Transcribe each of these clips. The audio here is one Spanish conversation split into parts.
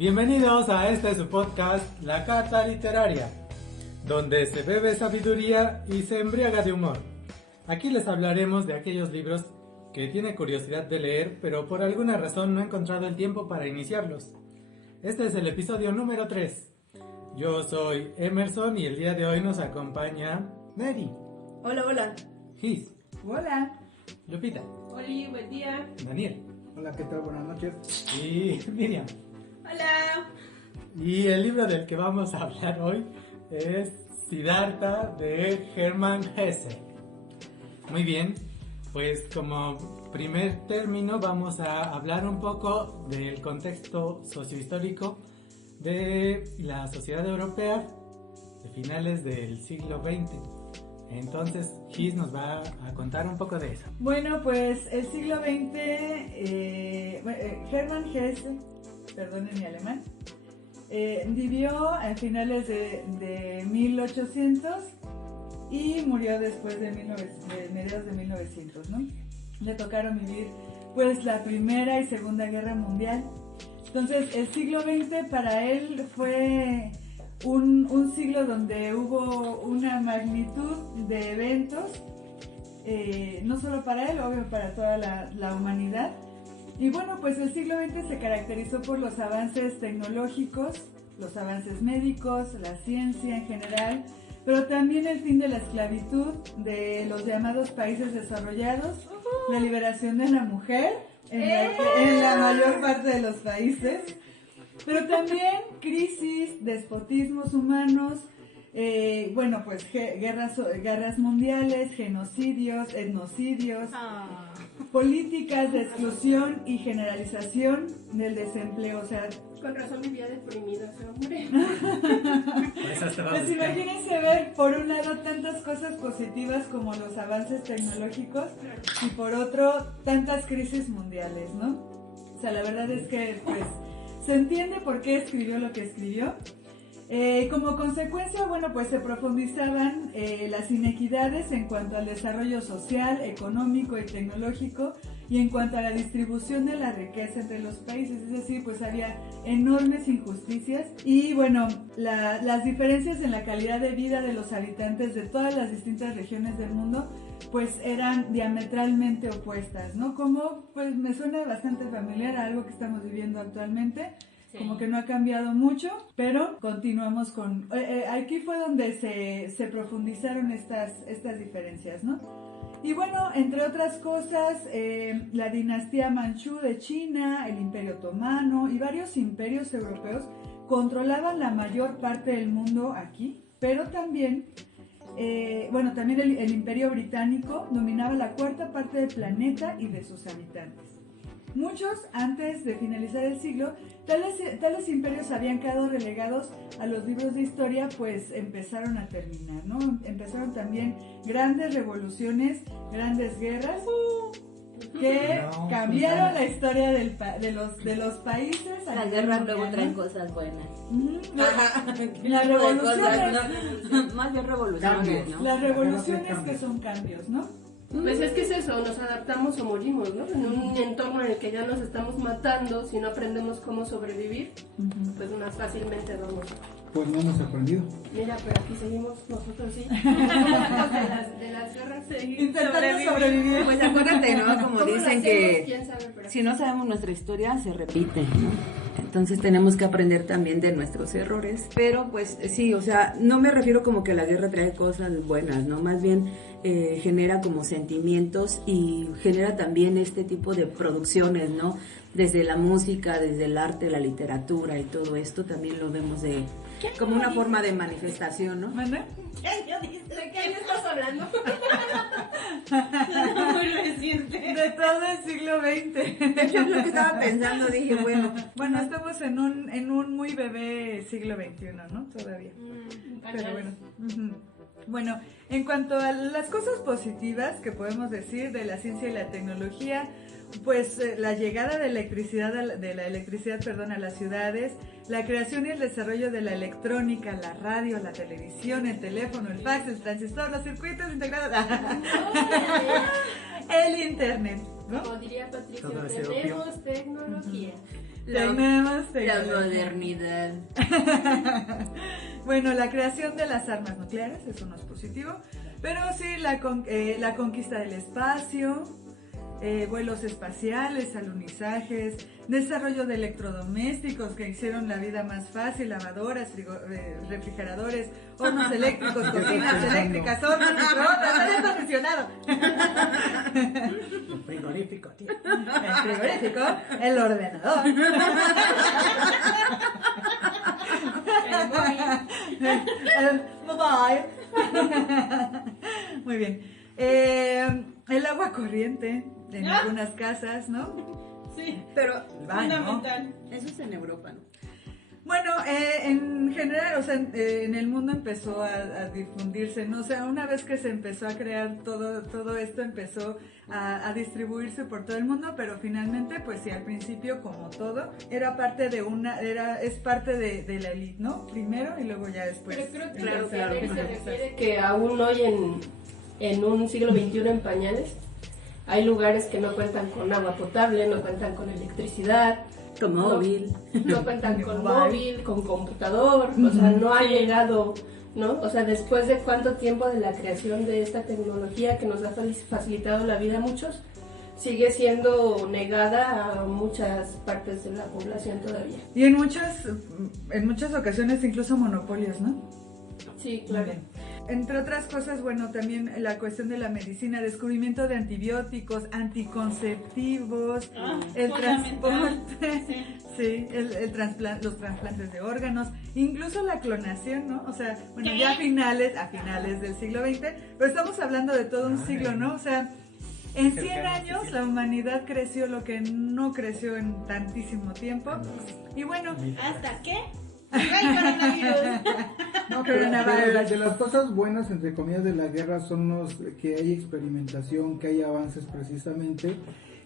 Bienvenidos a este su podcast, La Cata Literaria, donde se bebe sabiduría y se embriaga de humor. Aquí les hablaremos de aquellos libros que tiene curiosidad de leer, pero por alguna razón no he encontrado el tiempo para iniciarlos. Este es el episodio número 3. Yo soy Emerson y el día de hoy nos acompaña Neri. Hola, hola. Gis. Hola. Lupita. Hola, buen día. Daniel. Hola, ¿qué tal? Buenas noches. Y Miriam. Hola. Y el libro del que vamos a hablar hoy es Siddhartha de Hermann Hesse. Muy bien, pues como primer término vamos a hablar un poco del contexto sociohistórico de la sociedad europea de finales del siglo XX. Entonces, Gis nos va a contar un poco de eso. Bueno, pues el siglo XX, Hermann Hesse, perdonen mi alemán, vivió a finales de 1800 y murió después de mediados de 1900, ¿no? Le tocaron vivir pues la Primera y Segunda Guerra Mundial. Entonces el siglo XX para él fue un siglo donde hubo una magnitud de eventos, no solo para él, obvio para toda la humanidad. Y bueno, pues el siglo XX se caracterizó por los avances tecnológicos, los avances médicos, la ciencia en general, pero también el fin de la esclavitud de los llamados países desarrollados, la liberación de la mujer en la mayor parte de los países, pero también crisis, despotismos humanos, bueno, pues guerras mundiales, genocidios, etnocidios, políticas de exclusión y generalización del desempleo, o sea... Con razón vivía deprimido ese hombre. Pues imagínense ver por un lado tantas cosas positivas como los avances tecnológicos y por otro tantas crisis mundiales, ¿no? O sea, la verdad es que pues se entiende por qué escribió lo que escribió. Como consecuencia, bueno, pues se profundizaban las inequidades en cuanto al desarrollo social, económico y tecnológico y en cuanto a la distribución de la riqueza entre los países, es decir, pues había enormes injusticias y bueno, las diferencias en la calidad de vida de los habitantes de todas las distintas regiones del mundo pues eran diametralmente opuestas, ¿no? Como pues me suena bastante familiar a algo que estamos viviendo actualmente. Sí. Como que no ha cambiado mucho, pero continuamos con... aquí fue donde se profundizaron estas diferencias, ¿no? Y bueno, entre otras cosas, la dinastía Manchú de China, el Imperio Otomano y varios imperios europeos controlaban la mayor parte del mundo aquí, pero también... también el Imperio Británico dominaba la cuarta parte del planeta y de sus habitantes. Muchos, antes de finalizar el siglo, tales imperios habían quedado relegados a los libros de historia, pues empezaron a terminar, ¿no? Empezaron también grandes revoluciones, grandes guerras, que cambiaron la historia de los países. Las guerras luego traen cosas buenas. Las revoluciones. Más bien revoluciones, ¿no? Las revoluciones que son cambios, ¿no? Pues es que es eso, nos adaptamos o morimos, ¿no? En un entorno en el que ya nos estamos matando, si no aprendemos cómo sobrevivir, pues más fácilmente vamos. Pues no nos ha sorprendido. Mira, pero aquí seguimos nosotros, sí. de las guerras seguimos intentando sobrevivir. Pues acuérdate, ¿no? Como dicen que ¿Quién sabe? si no sabemos nuestra historia, se repite, ¿no? Entonces tenemos que aprender también de nuestros errores. Pero pues sí, o sea, no me refiero como que la guerra trae cosas buenas, ¿no? Más bien genera como sentimientos y genera también este tipo de producciones, ¿no? Desde la música, desde el arte, la literatura y todo esto también lo vemos como una forma de manifestación, ¿no? ¿Manda? ¿De qué año estás hablando? Muy reciente. De todo el siglo XX. Yo lo que estaba pensando, dije, bueno, estamos en un muy bebé siglo XXI, ¿no? Todavía. Pero bueno. Bueno, en cuanto a las cosas positivas que podemos decir de la ciencia y la tecnología, pues la llegada de la electricidad a las ciudades, la creación y el desarrollo de la electrónica, la radio, la televisión, el teléfono, el fax, el transistor, los circuitos integrados, el internet, ¿no? Como diría Patricia, tenemos tecnología. Tenemos La tecnología. modernidad. Bueno, la creación de las armas nucleares, eso no es positivo, pero sí la conquista del espacio, vuelos espaciales, alunizajes, desarrollo de electrodomésticos que hicieron la vida más fácil, lavadoras, refrigeradores, hornos eléctricos, cocinas eléctricas, hornos, microondas, aire acondicionado. El frigorífico, tío. El frigorífico, el ordenador. El mobile. Muy bien. El agua corriente en algunas casas, ¿no? Sí, Pero El baño. fundamental. eso es en Europa, ¿no? Bueno, en general, o sea, en el mundo empezó a difundirse, ¿no? O sea, una vez que se empezó a crear todo esto, empezó a distribuirse por todo el mundo, pero finalmente, pues sí, al principio, como todo, era parte de es parte de la elite, ¿no? Primero y luego ya después. Pero creo que Claro, claro, claro, se refiere que aún hoy en un siglo XXI en pañales hay lugares que no cuentan con agua potable, no cuentan con electricidad, Con móvil. no cuentan con Mobile. móvil, con computador, o sea, no ha llegado, ¿no? O sea, después de cuánto tiempo de la creación de esta tecnología que nos ha facilitado la vida a muchos, sigue siendo negada a muchas partes de la población todavía. Y en muchas ocasiones incluso monopolios, ¿no? Sí, Muy claro. bien. Entre otras cosas, bueno, también la cuestión de la medicina, descubrimiento de antibióticos, anticonceptivos, el fundamental. transporte, sí, los trasplantes de órganos, incluso la clonación, ¿no? O sea, bueno, ya a finales del siglo XX, pero estamos hablando de todo un siglo, ¿no? O sea, en 100 años la humanidad creció lo que no creció en tantísimo tiempo. Y bueno, ¿Hasta qué? ¡Ay, coronavirus! No, Coronavirus. de las cosas buenas, entre comillas, de la guerra son que hay experimentación, que hay avances precisamente.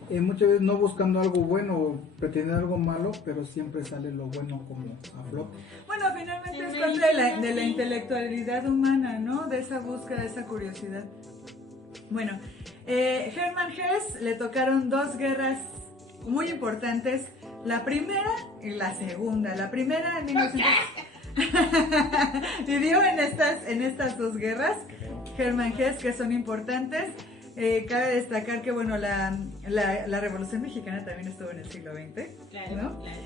Muchas veces no buscando algo bueno o pretendiendo algo malo, pero siempre sale lo bueno como a flote. bueno, finalmente es parte de la intelectualidad humana, ¿no? De esa búsqueda, de esa curiosidad. Bueno, Hermann Hesse le tocaron dos guerras muy importantes, la primera y la segunda. La primera en 1900 vivió en estas dos guerras, Hermann Hesse, que son importantes. Cabe destacar que bueno, la Revolución Mexicana también estuvo en el siglo XX, Claro, ¿no? claro.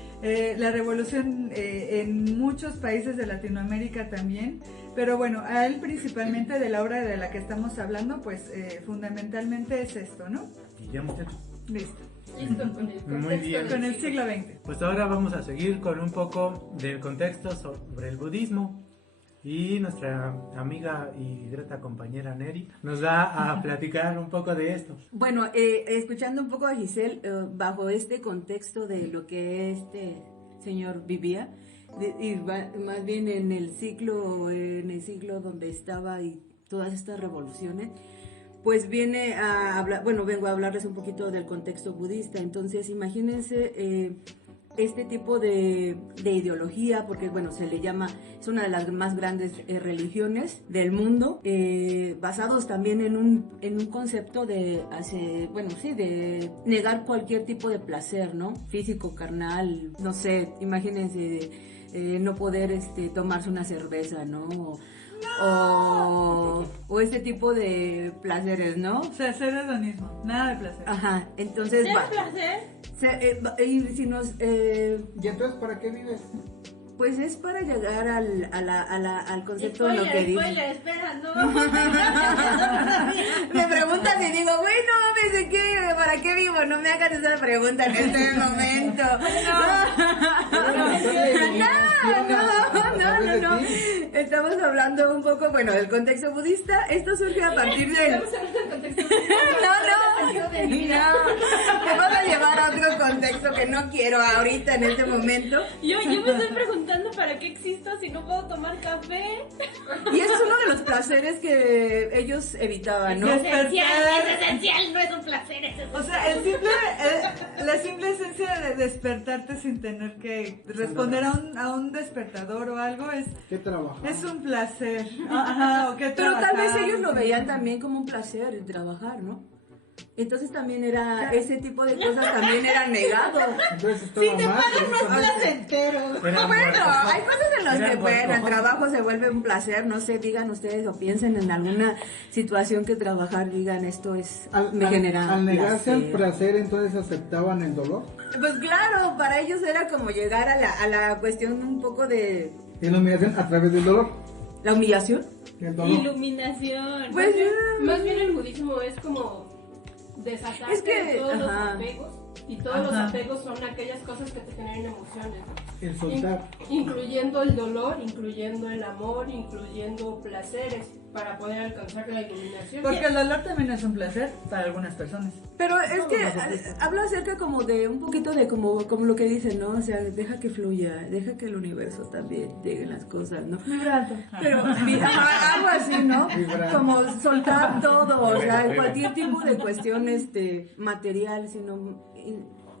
La revolución en muchos países de Latinoamérica también, pero bueno, a él principalmente de la obra de la que estamos hablando, pues fundamentalmente es esto, ¿no? Guillermo Tell. Listo, Listo con el Muy contexto bien. con el siglo XX. Pues ahora vamos a seguir con un poco del contexto sobre el budismo y nuestra amiga y grata compañera Neri nos va a platicar un poco de esto. Bueno, escuchando un poco a Giselle, bajo este contexto de lo que este señor vivía, más bien en el siglo donde estaba y todas estas revoluciones, pues viene a hablar, bueno, vengo a hablarles un poquito del contexto budista. Entonces, imagínense este tipo de ideología, porque bueno, se le llama, es una de las más grandes religiones del mundo, basados también en un concepto de negar cualquier tipo de placer, ¿no? Físico, carnal, no sé, imagínense no poder tomarse una cerveza, ¿no? O este tipo de placeres, ¿no? O sea, ser hedonismo, nada de placer. Ajá, entonces ¿Es un placer? y si nos ¿Y entonces para qué vives? pues es para llegar al concepto de lo que dice. Spoiler, espera, no. Me preguntan y digo, bueno, mames, ¿de qué? ¿Para qué vivo? No me hagas esa pregunta en este momento. No. Estamos hablando un poco, bueno, del contexto budista. Esto surge a partir del... Estamos hablando del contexto. No. Te vas a llevar a otro contexto que no quiero ahorita en este momento. Yo me estoy preguntando para qué existo si no puedo tomar café. Y ese es uno de los placeres que ellos evitaban, ¿no? Es esencial, no es un placer, es O sea, la simple esencia de despertarte sin tener que responder a un despertador o algo ¿Qué trabajo? es un placer. Ajá, o qué Pero tal vez trabajar. ellos lo veían también como un placer el trabajar, ¿no? Entonces también era, ese tipo de cosas también era negado. Entonces estaba Si te mal, pagan eso más no- placentero. Eran Bueno, muertos. hay cosas en las Eran que, bueno, el muertos. trabajo se vuelve un placer, no sé, digan ustedes o piensen en alguna situación que trabajar, digan, esto es, me genera al negarse al placer. placer, entonces aceptaban el dolor. Pues claro, para ellos era como llegar a la cuestión un poco de Y la humillación a través del dolor. la humillación. El dolor. Iluminación. Pues, Más bien el budismo es como deshacerse Es que, de todos los ajá. apegos, y todos los Ajá. apegos son aquellas cosas que te generan emociones, ¿no? El soltar. Incluyendo el dolor, incluyendo el amor, incluyendo placeres, para poder alcanzar la iluminación. Porque el dolor también es un placer para algunas personas. Pero es que habla acerca como de un poquito de como lo que dicen, ¿no? O sea, deja que fluya, deja que el universo también lleguen las cosas, ¿no? Vibrato. Pero ajá, algo así, ¿no? Vibrar. Como soltar todo, o sea, cualquier tipo de cuestión material, sino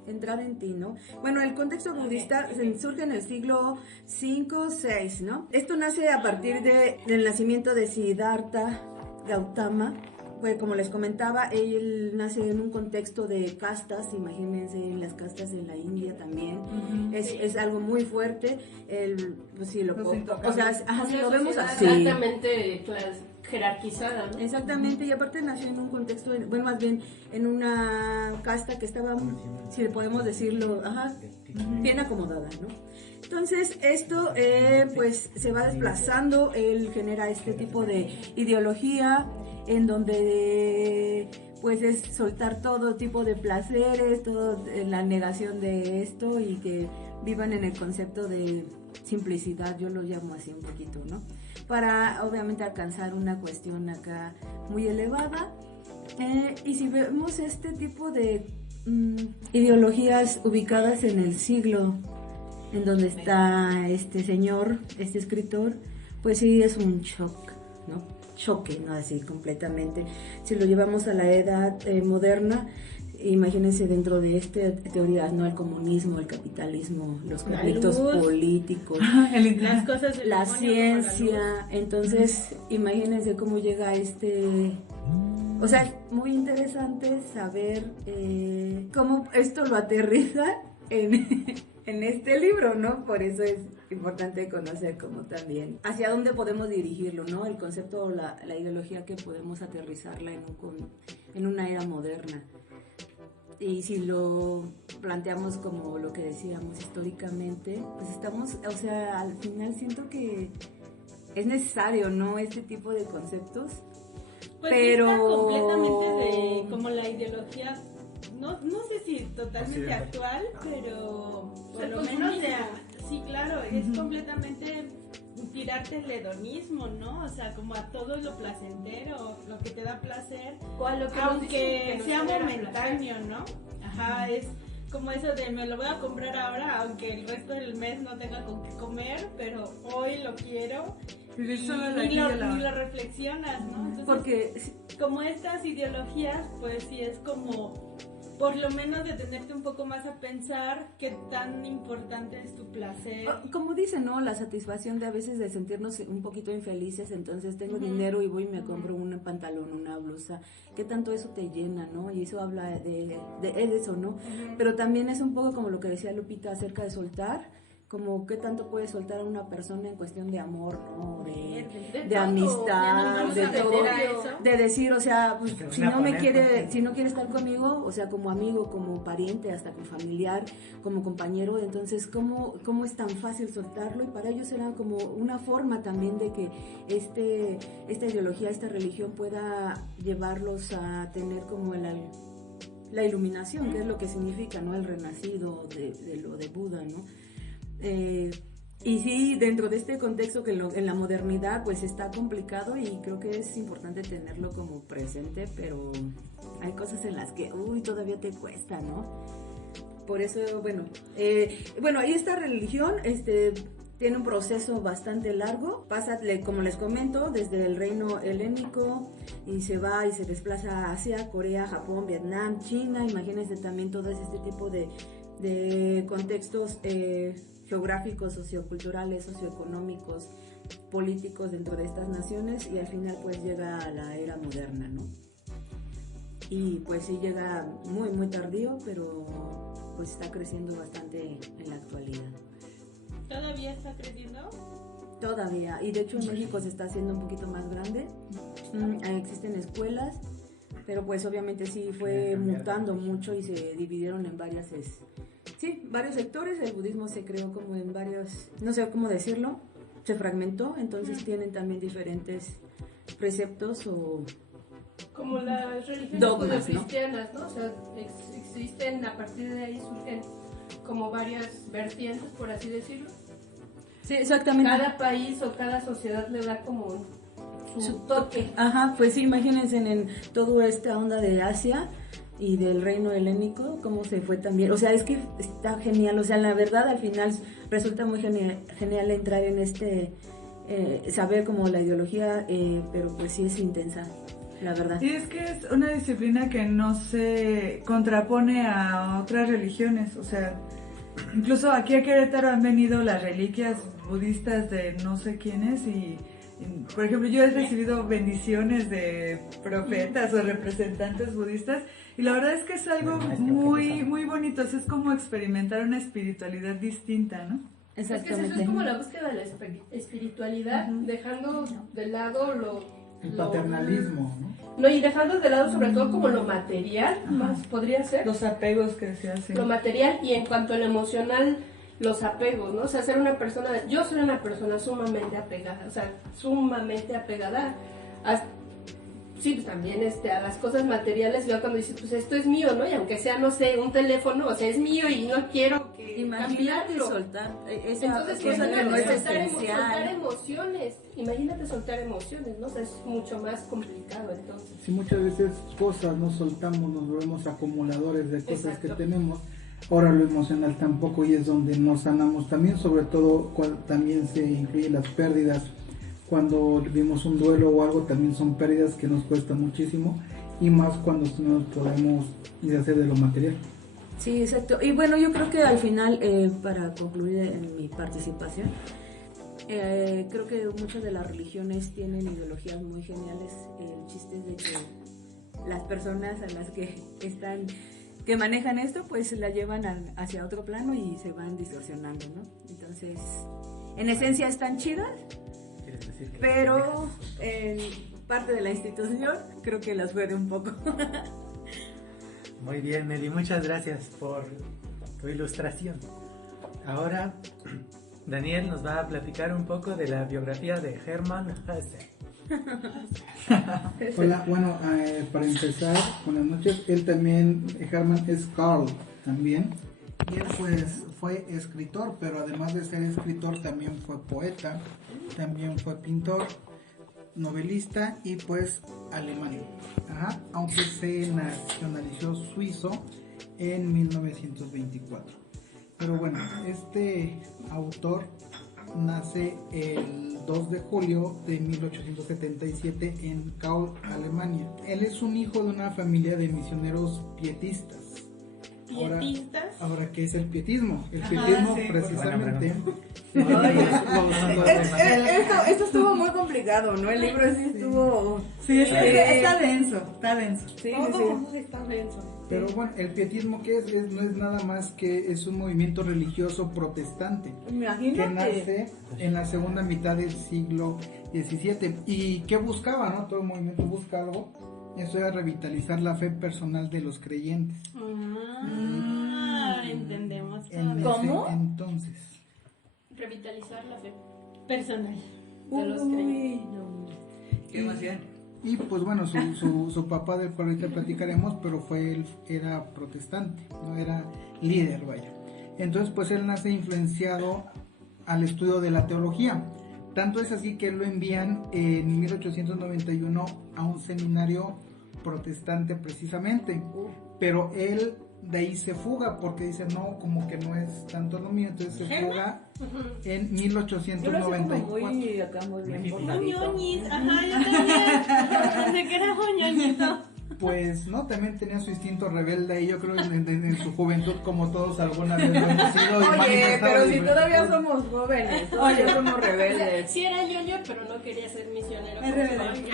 entrar en ti, ¿no? Bueno, el contexto budista surge en el siglo V-VI, ¿no? Esto nace a partir del nacimiento de Siddhartha Gautama. Pues como les comentaba, él nace en un contexto de castas, imagínense las castas en la India también, es algo muy fuerte, pues sí, Los o sea, intocables. si Una lo vemos sociedad así. altamente jerarquizada, ¿no? Exactamente, y aparte nació en un contexto, bueno, más bien en una casta que estaba, si le podemos decirlo, bien acomodada, ¿no? Entonces, esto pues se va desplazando, él genera este tipo de ideología en donde pues es soltar todo tipo de placeres, todo la negación de esto y que vivan en el concepto de simplicidad, yo lo llamo así un poquito, ¿no? Para obviamente alcanzar una cuestión acá muy elevada. Y si vemos este tipo de ideologías ubicadas en el siglo en donde está este señor, este escritor, pues sí es un shock, ¿no? Choque, ¿no? Así completamente. Si lo llevamos a la edad moderna, imagínense dentro de teorías, ¿no? El comunismo, el capitalismo, los conflictos luz. políticos, Las cosas del la demonio como ciencia. Entonces, imagínense cómo llega o sea, es muy interesante saber cómo esto lo aterriza en este libro, ¿no? Por eso es importante conocer cómo también hacia dónde podemos dirigirlo, ¿no? El concepto o la ideología que podemos aterrizarla en una era moderna. Y si lo planteamos como lo que decíamos históricamente, pues estamos, o sea, al final siento que es necesario, ¿no? Este tipo de conceptos. Pues Pero sí está completamente de como la ideología, no sé si totalmente Occidental. actual, pero por El lo menos consumismo. sí, claro, es completamente tirarte el hedonismo, ¿no? O sea, como a todo lo placentero, lo que te da placer, O a lo que nos dicen que aunque nos sea genera momentáneo, ¿no? Ajá, es como eso de me lo voy a comprar ahora, aunque el resto del mes no tenga con qué comer, pero hoy lo quiero. Vivir Y solo el ni aquí y el lo ahora. reflexionas, ¿no? Entonces, porque como estas ideologías, pues sí es como, por lo menos detenerte un poco más a pensar qué tan importante es tu placer. como dicen, ¿no? La satisfacción de a veces de sentirnos un poquito infelices, entonces tengo dinero y voy y me compro un pantalón, una blusa, qué tanto eso te llena, ¿no? Y eso habla de eso, ¿no? Pero también es un poco como lo que decía Lupita acerca de soltar, como qué tanto puedes soltar a una persona en cuestión de amor, ¿no? De todo. amistad, Ya nos vamos de a todo, meter a eso. de decir, o sea, pues, Es si una no me poner, quiere, ¿no? si no quiere estar conmigo, o sea, como amigo, como pariente, hasta como familiar, como compañero, entonces, ¿cómo es tan fácil soltarlo? Y para ellos era como una forma también de que esta ideología, esta religión pueda llevarlos a tener como la iluminación, que es lo que significa, ¿no? El renacido de lo de Buda, ¿no? Y sí, dentro de este contexto que en la modernidad pues está complicado y creo que es importante tenerlo como presente, pero hay cosas en las que, todavía te cuesta, ¿no? Por eso, bueno, y esta religión, tiene un proceso bastante largo, pasa, como les comento, desde el reino helénico y se va y se desplaza a Asia, Corea, Japón, Vietnam, China, imagínense también todo este tipo de contextos geográficos, socioculturales, socioeconómicos, políticos dentro de estas naciones y al final pues llega a la era moderna, ¿no? y pues sí llega muy muy tardío, pero pues está creciendo bastante en la actualidad. ¿Todavía está creciendo? Todavía, y de hecho en México se está haciendo un poquito más grande. Existen escuelas, pero pues obviamente sí fue mutando mucho y se dividieron en varios sectores. El budismo se creó como en varios, no sé cómo decirlo, se fragmentó, entonces tienen también diferentes preceptos o como las religiones dogmas, cristianas, ¿no? O sea, existen, a partir de ahí surgen como varias vertientes, por así decirlo. Sí, exactamente. Cada país o cada sociedad le da como su toque. Ajá, pues sí, imagínense en toda esta onda de Asia y del reino helénico, cómo se fue también. O sea, es que está genial. O sea, la verdad, al final resulta muy genial entrar en saber como la ideología, pero pues sí es intensa, la verdad. Y es que es una disciplina que no se contrapone a otras religiones. O sea, incluso aquí a Querétaro han venido las reliquias budistas de no sé quiénes y por ejemplo, yo he recibido bendiciones de profetas o representantes budistas y la verdad es que es algo muy muy bonito, es como experimentar una espiritualidad distinta, ¿no? Exactamente. Es que eso es como la búsqueda de la espiritualidad, dejando de lado el paternalismo, ¿no? No, y dejando de lado sobre todo como lo material, más podría ser. Los apegos que se hacen. Lo material y en cuanto a lo emocional, los apegos, ¿no? O sea, yo soy una persona sumamente apegada, o sea, sumamente apegada sí, pues también a las cosas materiales, yo cuando dices, pues esto es mío, ¿no? Y aunque sea, no sé, un teléfono, o sea, es mío y no quiero que imagínate cambiarlo. soltar esa Entonces, cosa que no es soltar esencial. emociones, imagínate soltar emociones, ¿no? O sea, es mucho más complicado entonces. Si muchas veces cosas no soltamos, nos volvemos acumuladores de cosas Exacto. que tenemos. Ahora lo emocional tampoco, y es donde nos sanamos también, sobre todo cuando también se incluyen las pérdidas. Cuando vivimos un duelo o algo, también son pérdidas que nos cuestan muchísimo, y más cuando no nos podemos deshacer de lo material. Sí, exacto. Y bueno, yo creo que al final, para concluir en mi participación, creo que muchas de las religiones tienen ideologías muy geniales. El chiste es de que las personas a las que manejan esto, pues la llevan hacia otro plano y se van distorsionando, ¿no? Entonces, en esencia están chidas, pero en parte de la institución creo que las puede un poco. Muy bien, Meli, muchas gracias por tu ilustración. Ahora, Daniel nos va a platicar un poco de la biografía de Hermann Hesse. Hola, bueno, para empezar, buenas noches. Él también, Hermann, es Karl también. Y él pues fue escritor, pero además de ser escritor también fue poeta, también fue pintor, novelista y pues alemán. Ajá, aunque se nacionalizó suizo en 1924. Pero bueno, este autor nace el 2 de julio de 1877 en Kaul, Alemania. Él es un hijo de una familia de misioneros pietistas. Ahora, ¿qué es el pietismo? El pietismo, sí, precisamente. Esto estuvo muy complicado, ¿no? El libro sí estuvo... Sí, está denso, Sí, Todo está denso. Pero bueno, el pietismo, ¿qué es? No es nada más que es un movimiento religioso protestante Imagínate. que nace en la segunda mitad del siglo XVII. ¿Y qué buscaba, no? Todo el movimiento busca algo. Eso era revitalizar la fe personal de los creyentes. Entendemos. ¿Cómo? Entonces, Revitalizar la fe Personal. de los creyentes. Qué emoción. y pues bueno, su papá, del cual ahorita platicaremos, pero él era protestante, no era líder, vaya. Entonces pues él nace influenciado al estudio de la teología. Tanto es así que lo envían en 1891 a un seminario protestante precisamente, pero él de ahí se fuga porque dice no, como que no es tanto lo mío, entonces se fuga en 1894. Muy acá, muy bien Muy portadito. ñoñis, ajá, yo también. Pensé que era muy ñoñito. pues no, también tenía su instinto rebelde y yo creo en su juventud como todos alguna vez lo hemos sido. Oye, pero si todavía somos jóvenes, todavía somos O sea, rebeldes. sí era ñoño, pero no quería ser misionero. Es rebelde.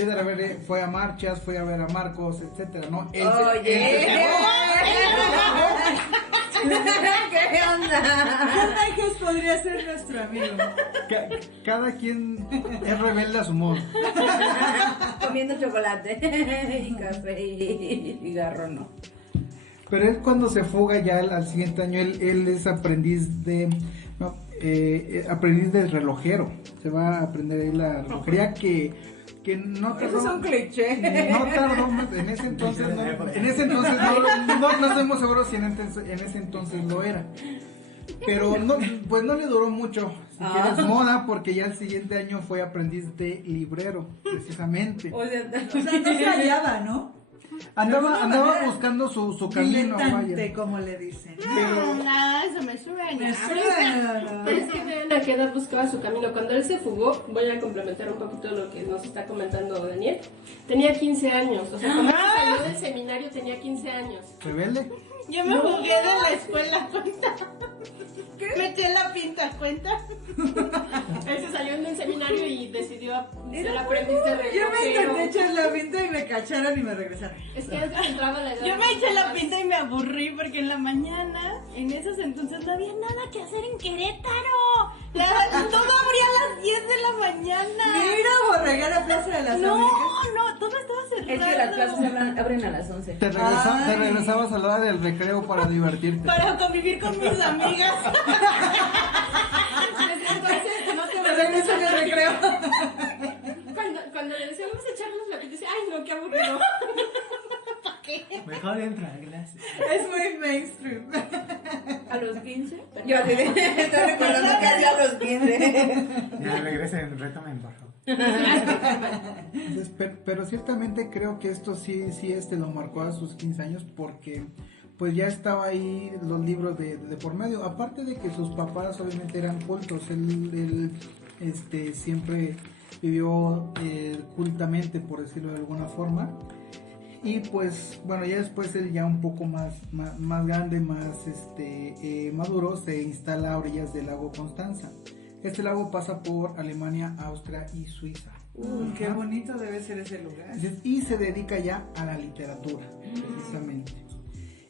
Yo de rebelde fue a marchas, fue a ver a Marcos, etcétera, ¿no? Él se- Oye. ¿Qué onda? Carnages podría ser nuestro amigo. Cada quien es rebelde a su modo. Comiendo chocolate y café y cigarro, no. Pero es cuando se fuga ya al siguiente año, él es aprendiz de aprendiz de relojero. Se va a aprender ahí la relojería que no Eso es un cliché. no tardó más, en ese entonces no estoy muy seguro si en ese entonces lo era. Pero no, pues no le duró mucho, si quieres, moda, porque ya el siguiente año fue aprendiz de librero, precisamente. O sea, O sea, no se hallaba, ¿no? Andaba buscando su camino, Diletante, vaya. como le dicen. No, eso me suena. Me suena. Pero es que vean a qué edad buscaba su camino. Cuando él se fugó, voy a complementar un poquito lo que nos está comentando Daniel. Tenía 15 años, o sea, cuando salió del seminario tenía 15 años. ¿Rebelde? Yo me jugué de la escuela, cuenta. Me eché la pinta, cuenta. Él se salió del seminario y decidió ser Era aprendiz de relojero. Yo me intenté echar la pinta y me cacharon y me regresaron. Es que antes entraba la edad. Yo me eché la pinta y me aburrí porque en la mañana, en esos entonces no había nada que hacer en Querétaro. Todo abría a las 10 de la mañana. Mira, borregar a Plaza de las No, Américas. no, todo estaba cerrado. es que las clases abren a las 11. Te regresabas a la hora del recreo para divertirte. Para convivir con mis amigas. Entonces, no te Me regreso en el recreo. Cuando le decíamos echarnos la pinta, dice, ay no, qué aburrido. ¿Para qué? Mejor entra a clase. Es muy mainstream. A los 15. Yo así de, estoy recordando que hacía a los 15. Ya regresen, retomen, por favor. Entonces, pero ciertamente creo que esto sí lo marcó a sus 15 años porque pues ya estaba ahí los libros de por medio, aparte de que sus papás obviamente eran cultos, él siempre vivió cultamente, por decirlo de alguna forma, y pues bueno, ya después él ya un poco más grande, más maduro, se instala a orillas del lago Constanza. Este lago pasa por Alemania, Austria y Suiza. Qué bonito debe ser ese lugar. Y se dedica ya a la literatura, precisamente.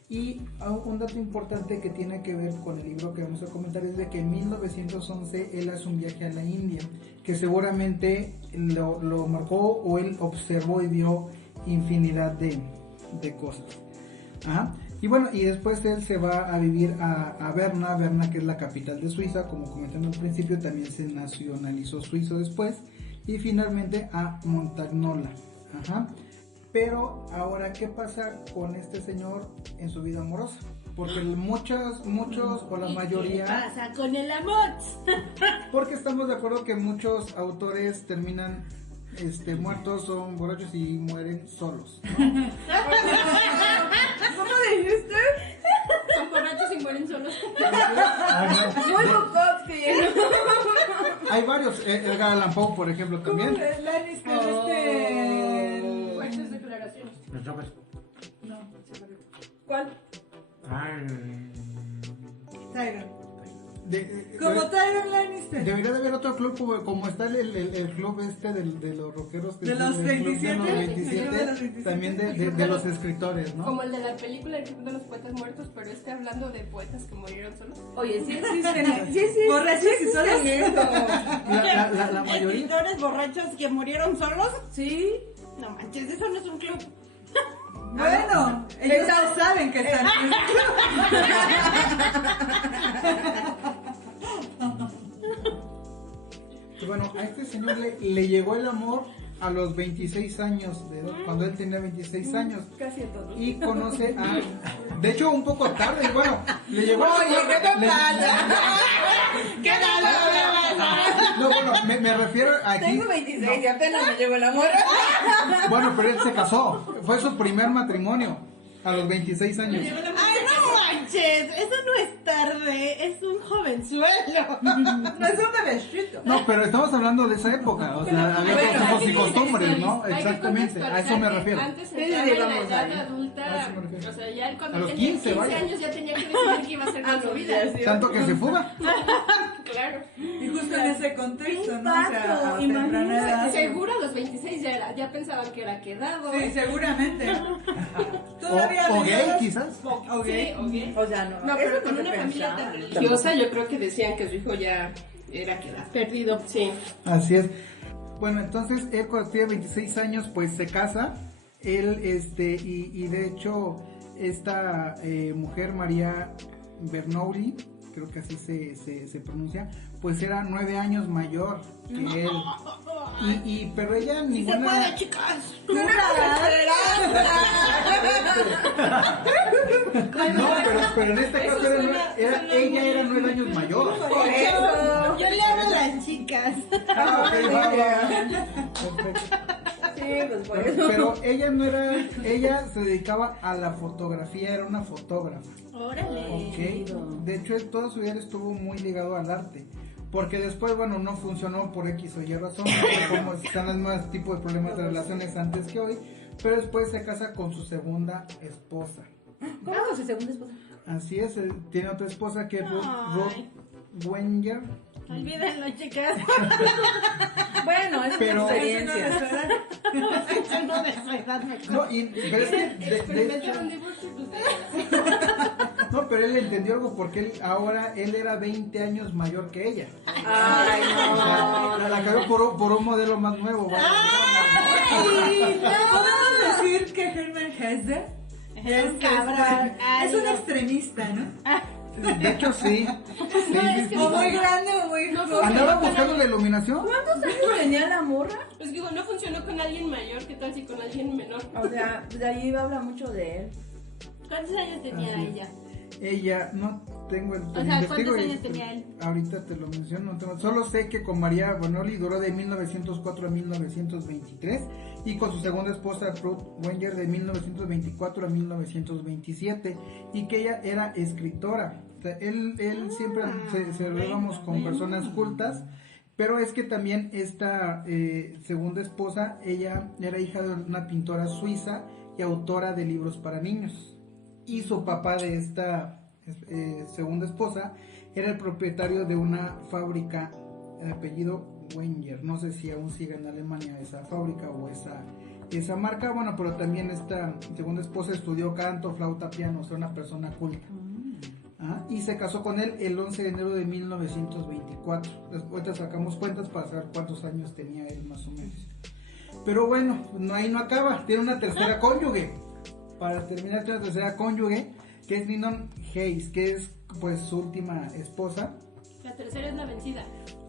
Y un dato importante que tiene que ver con el libro que vamos a comentar es de que en 1911 él hace un viaje a la India, que seguramente lo marcó o él observó y vio infinidad de cosas. Ajá. Y bueno, y después él se va a vivir a Berna, que es la capital de Suiza, como comentando al principio, también se nacionalizó suizo después, y finalmente a Montagnola. Ajá. Pero ahora, ¿qué pasa con este señor en su vida amorosa? Porque muchos o la mayoría... ¿Qué pasa con el amor? Porque estamos de acuerdo que muchos autores terminan muertos, son borrachos y mueren solos, ¿no? ¿Cómo dijiste? Son borrachos y mueren solos. Muy Bukowski. Hay varios, Edgar Allan Poe, por ejemplo, ¿Cómo también. es Lannister Fuertes declaraciones. Los Roberts. No, ¿Cuál? Tyrion. De- Como de- Tyrion Lannister. Debería de haber otro club como está el club de los rockeros. que ¿De es los el club 27? de los ¿El 27, club de los 27? también de los escritores, ¿no? Como el de la película El Club de los Poetas Muertos, pero hablando de poetas que murieron solos. Oye, sí existen. Sí, Borrachos y solos. La mayoría. ¿Escritores borrachos que murieron solos? Sí. No manches, eso no es un club. Bueno, ellos ya saben que están. Y bueno, a este señor le llegó el amor a los 26 años de edad, cuando él tenía 26 años. Casi a todos. Y conoce a... De hecho, un poco tarde, bueno, le llegó... Oye, ¿qué te pasa? ¿Qué tal? No, bueno, me refiero aquí... Tengo 26 y apenas me llegó el amor. Bueno, pero él se casó, fue su primer matrimonio a los 26 años. ¡Ay, no manches! manches, eso no es tarde, es un jovenzuelo. No es un bebecito. No, pero estamos hablando de esa época, o sea, había Bueno, otros hay que y costumbres, ¿no? hay que Exactamente, a eso me contextualizar que refiero. Antes Sí, entraba en la vamos edad ahí. A adulta, eso me refiero. o sea, ya él A cuando los tenía 15, vaya. años ya tenía que decidir qué iba a hacer con su vida. Tanto que se fuga. Claro. Y justo en ese contexto, ¿no? O sea, a Impacto, temprana edad. Seguro a los 26 ya pensaban que era quedado. Sí, seguramente. O gay, quizás. O gay. Sí, ok. O sea, no. No, pero eso con se una familia pensaba. tan religiosa, yo creo que decían que su hijo ya era quedado. Perdido. Sí. Así es. Bueno, entonces él cuando tiene 26 años, pues se casa. Él, y de hecho, esta mujer, María Bernoulli, creo que así se pronuncia, pues era 9 años mayor que él. Pero ella ninguna... Se puede, chicas. No, pero en este caso ella era 9 años mayor. Por eso. Yo le hablo a las chicas. Ah, ok, va. Perfecto. Sí, pues por eso. Pero ella se dedicaba a la fotografía, era una fotógrafa. Órale. Ok. De hecho, toda su vida estuvo muy ligado al arte. Porque después, bueno, no funcionó por X o Y razón, como están los más tipos de problemas de relaciones antes que hoy, pero después se casa con su segunda esposa. ¿Cómo es su segunda esposa? Así es, él tiene otra esposa que es Ay. Ruth Wenger. Olvídenlo, chicas. Bueno, es Pero- una experiencia. Eso no de su edad me No, pero es que de Experimentar hecho, un divorcio, pues no, pero él entendió algo porque él era 20 años mayor que ella. Ay, no. La cagó por un modelo más nuevo. ¿vale? Podemos decir que Hermann Hesse Es un cabrón. es un extremista, ¿no? De hecho, sí. Sí, sí, sí. O muy grande o muy ¿Andaba buscando la iluminación? ¿Cuántos años tenía la morra? Pues digo, no funcionó con alguien mayor, ¿qué tal si con alguien menor? O sea, de ahí habla mucho de él. ¿Cuántos años tenía Así es. ella? Ella, no tengo el sea, investigo ¿cuántos y- años tenía él? Ahorita te lo menciono, solo sé que con María Bonoli duró de 1904 a 1923 y con su segunda esposa Ruth Wenger de 1924 a 1927 y que ella era escritora. O sea, él siempre se relacionamos con personas cultas, pero es que también esta segunda esposa, ella era hija de una pintora suiza y autora de libros para niños. Y su papá de esta segunda esposa era el propietario de una fábrica de apellido Wenger. No sé si aún sigue en Alemania esa fábrica o esa marca. Bueno, pero también esta segunda esposa estudió canto, flauta, piano, o sea, una persona culta. Ajá, y se casó con él el 11 de enero de 1924. Ahorita sacamos cuentas para saber cuántos años tenía él más o menos. Pero bueno, ahí no acaba. Tiene una tercera cónyuge. Para terminar, tiene una tercera cónyuge, que es Ninon Hayes, que es pues su última esposa. La tercera es la vencida.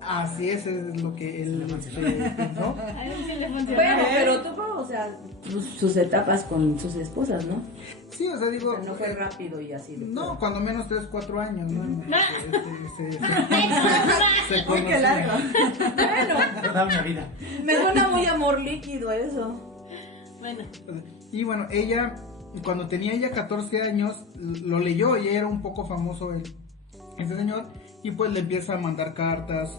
Así es lo que él pensó. A él sí le funcionó. Bueno, pero tuvo, o sea, sus etapas con sus esposas, ¿no? Sí, o sea, digo... O sea, no fue rápido y así. de No, cuando menos 3, 4 años, ¿no? Se Uy, qué conocían. largo. Bueno, Toda una vida. me suena muy amor líquido eso. Bueno, Y bueno, ella, cuando tenía ella 14 años, lo leyó y era un poco famoso este señor, y pues le empieza a mandar cartas,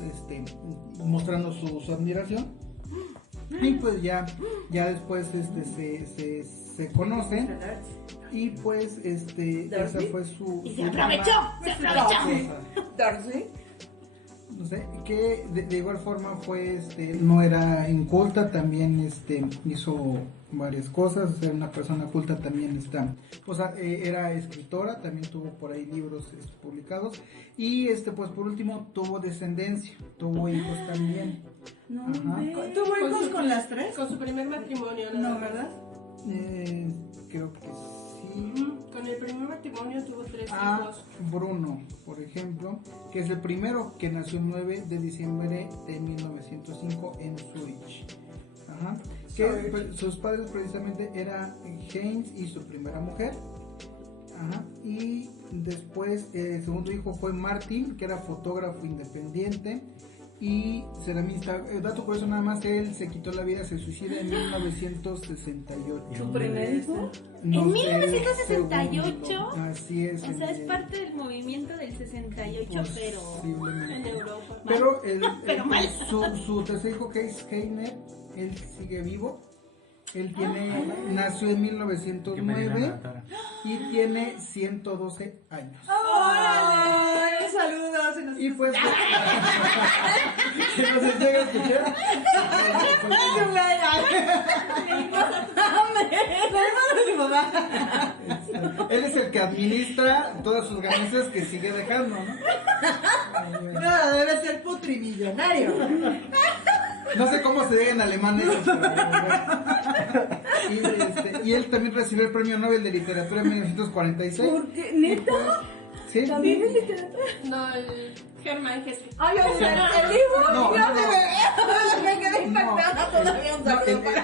mostrando su admiración. Y pues ya después se conocen, y pues esa fue su y se última aprovechó, se aprovechó. esposa. Darcy. No sé, que de igual forma fue, no era inculta, también hizo varias cosas, era una persona culta, también era escritora, también tuvo por ahí libros publicados, y pues por último tuvo descendencia, tuvo hijos también. No, Ajá. ¿Tuvo hijos con las tres? Con su primer matrimonio, No, nada más. ¿verdad? Creo que sí. Con el primer matrimonio tuvo 3 A hijos. Bruno, por ejemplo, que es el primero, que nació el 9 de diciembre de 1905 en Zurich. Ajá. Que pues, sus padres precisamente eran Heinz y su primera mujer. Ajá. Y después el segundo hijo fue Martin, que era fotógrafo independiente. y ceramista. Dato curioso nada más, él se quitó la vida, se suicida en 1968. ¿Su primer hijo? No ¿En sé, 1968? segundo. Así es. O sea, es parte del movimiento del 68, pero Posiblemente. en Europa. Pero, Pero mal. su tercer hijo, que es Heiner, él sigue vivo. Él nació en Que me 1909 y tiene 112 años. ¡Ay! Saludos. Y pues, que nos llega a escuchar. Él es el que administra todas sus ganancias que sigue dejando, ¿no? No, debe ser putrimillonario. No sé cómo se diga en alemán eso, pero bueno. Y él también recibió el premio Nobel de Literatura en 1946. ¿Por qué? ¿Neta? Sí. ¿También es literatura? No, el Hermann Hesse. Ay, o sea, el libro. No, yo no, no. me quedé impactada todavía. Un saludo para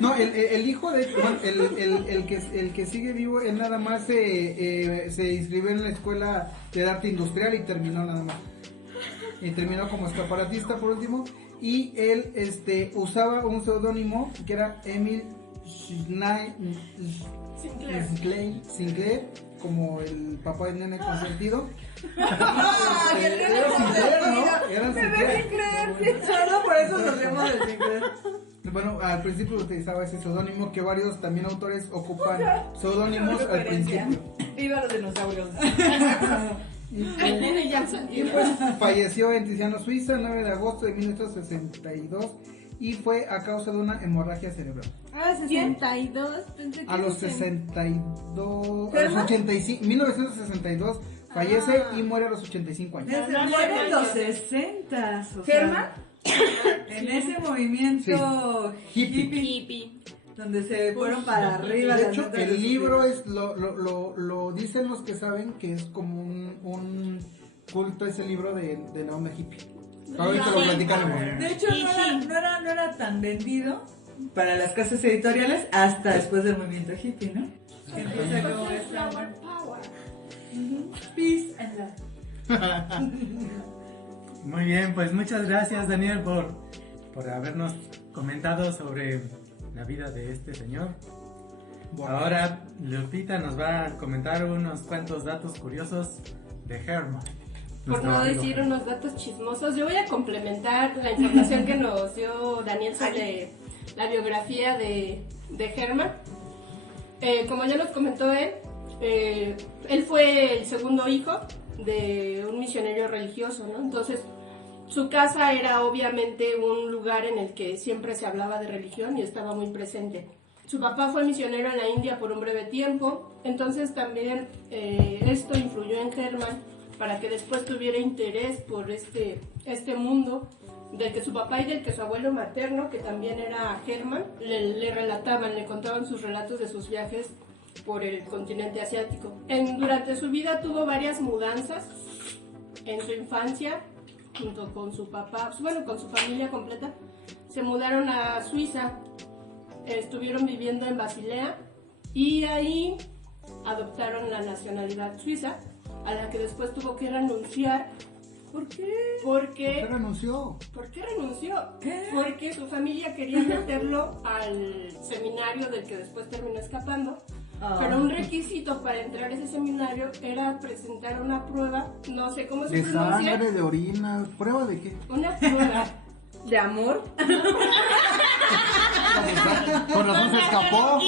No, el hijo de bueno, el que sigue vivo, él nada más se inscribió en la escuela de arte industrial y terminó nada más. Y terminó como escaparatista por último. Y él usaba un seudónimo que era Emil Sinclair, como el papá del nene consentido. Era Sinclair, ¿no? Era Sinclair. Solo por eso nos llama de Sinclair. Bueno, al principio utilizaba ese seudónimo, que varios también autores ocupan seudónimos al principio. Viva los dinosaurios. Y El nene Jackson. pues falleció en Tiziano, Suiza, el 9 de agosto de 1962 y fue a causa de una hemorragia cerebral. Ah, 62. Pensé que A los 62, a los 85, 1962 fallece y muere a los 85 años. Desde muere en los 60. ¿Germán? En ese movimiento Hippie. Hippie. donde se fueron para arriba. De las hecho, notas el de libro los es lo dicen los que saben que es como un culto ese libro de la onda hippie. Ahorita lo platicaremos. De hecho, Sí, no era tan vendido para las casas editoriales hasta después del movimiento hippie, ¿no? Que empieza como esta peace and love. Muy bien, pues muchas gracias Daniel por habernos comentado sobre la vida de este señor. Bueno. Ahora Lupita nos va a comentar unos cuantos datos curiosos de Hermann. Por nuestro no amigo decir Hermann. unos datos chismosos, yo voy a complementar la información que nos dio Daniel sobre la biografía de Hermann. Como ya nos comentó él fue el segundo hijo de un misionero religioso, ¿no? Entonces, su casa era obviamente un lugar en el que siempre se hablaba de religión y estaba muy presente. Su papá fue misionero en la India por un breve tiempo, entonces también esto influyó en Hermann para que después tuviera interés por este mundo del que su papá y del que su abuelo materno, que también era Hermann, le relataban, le contaban sus relatos de sus viajes por el continente asiático. Durante su vida tuvo varias mudanzas. En su infancia, junto con su papá, bueno, con su familia completa, se mudaron a Suiza, estuvieron viviendo en Basilea y ahí adoptaron la nacionalidad suiza, a la que después tuvo que renunciar. ¿Por qué? ¿Qué renunció? ¿Por qué renunció? ¿Qué? Porque su familia quería meterlo al seminario del que después terminó escapando. Pero un requisito para entrar a ese seminario era presentar una prueba, no sé cómo se ¿De pronuncia. sangre, de orina? ¿Prueba de qué? Una prueba. ¿De amor? Por razón se escapó.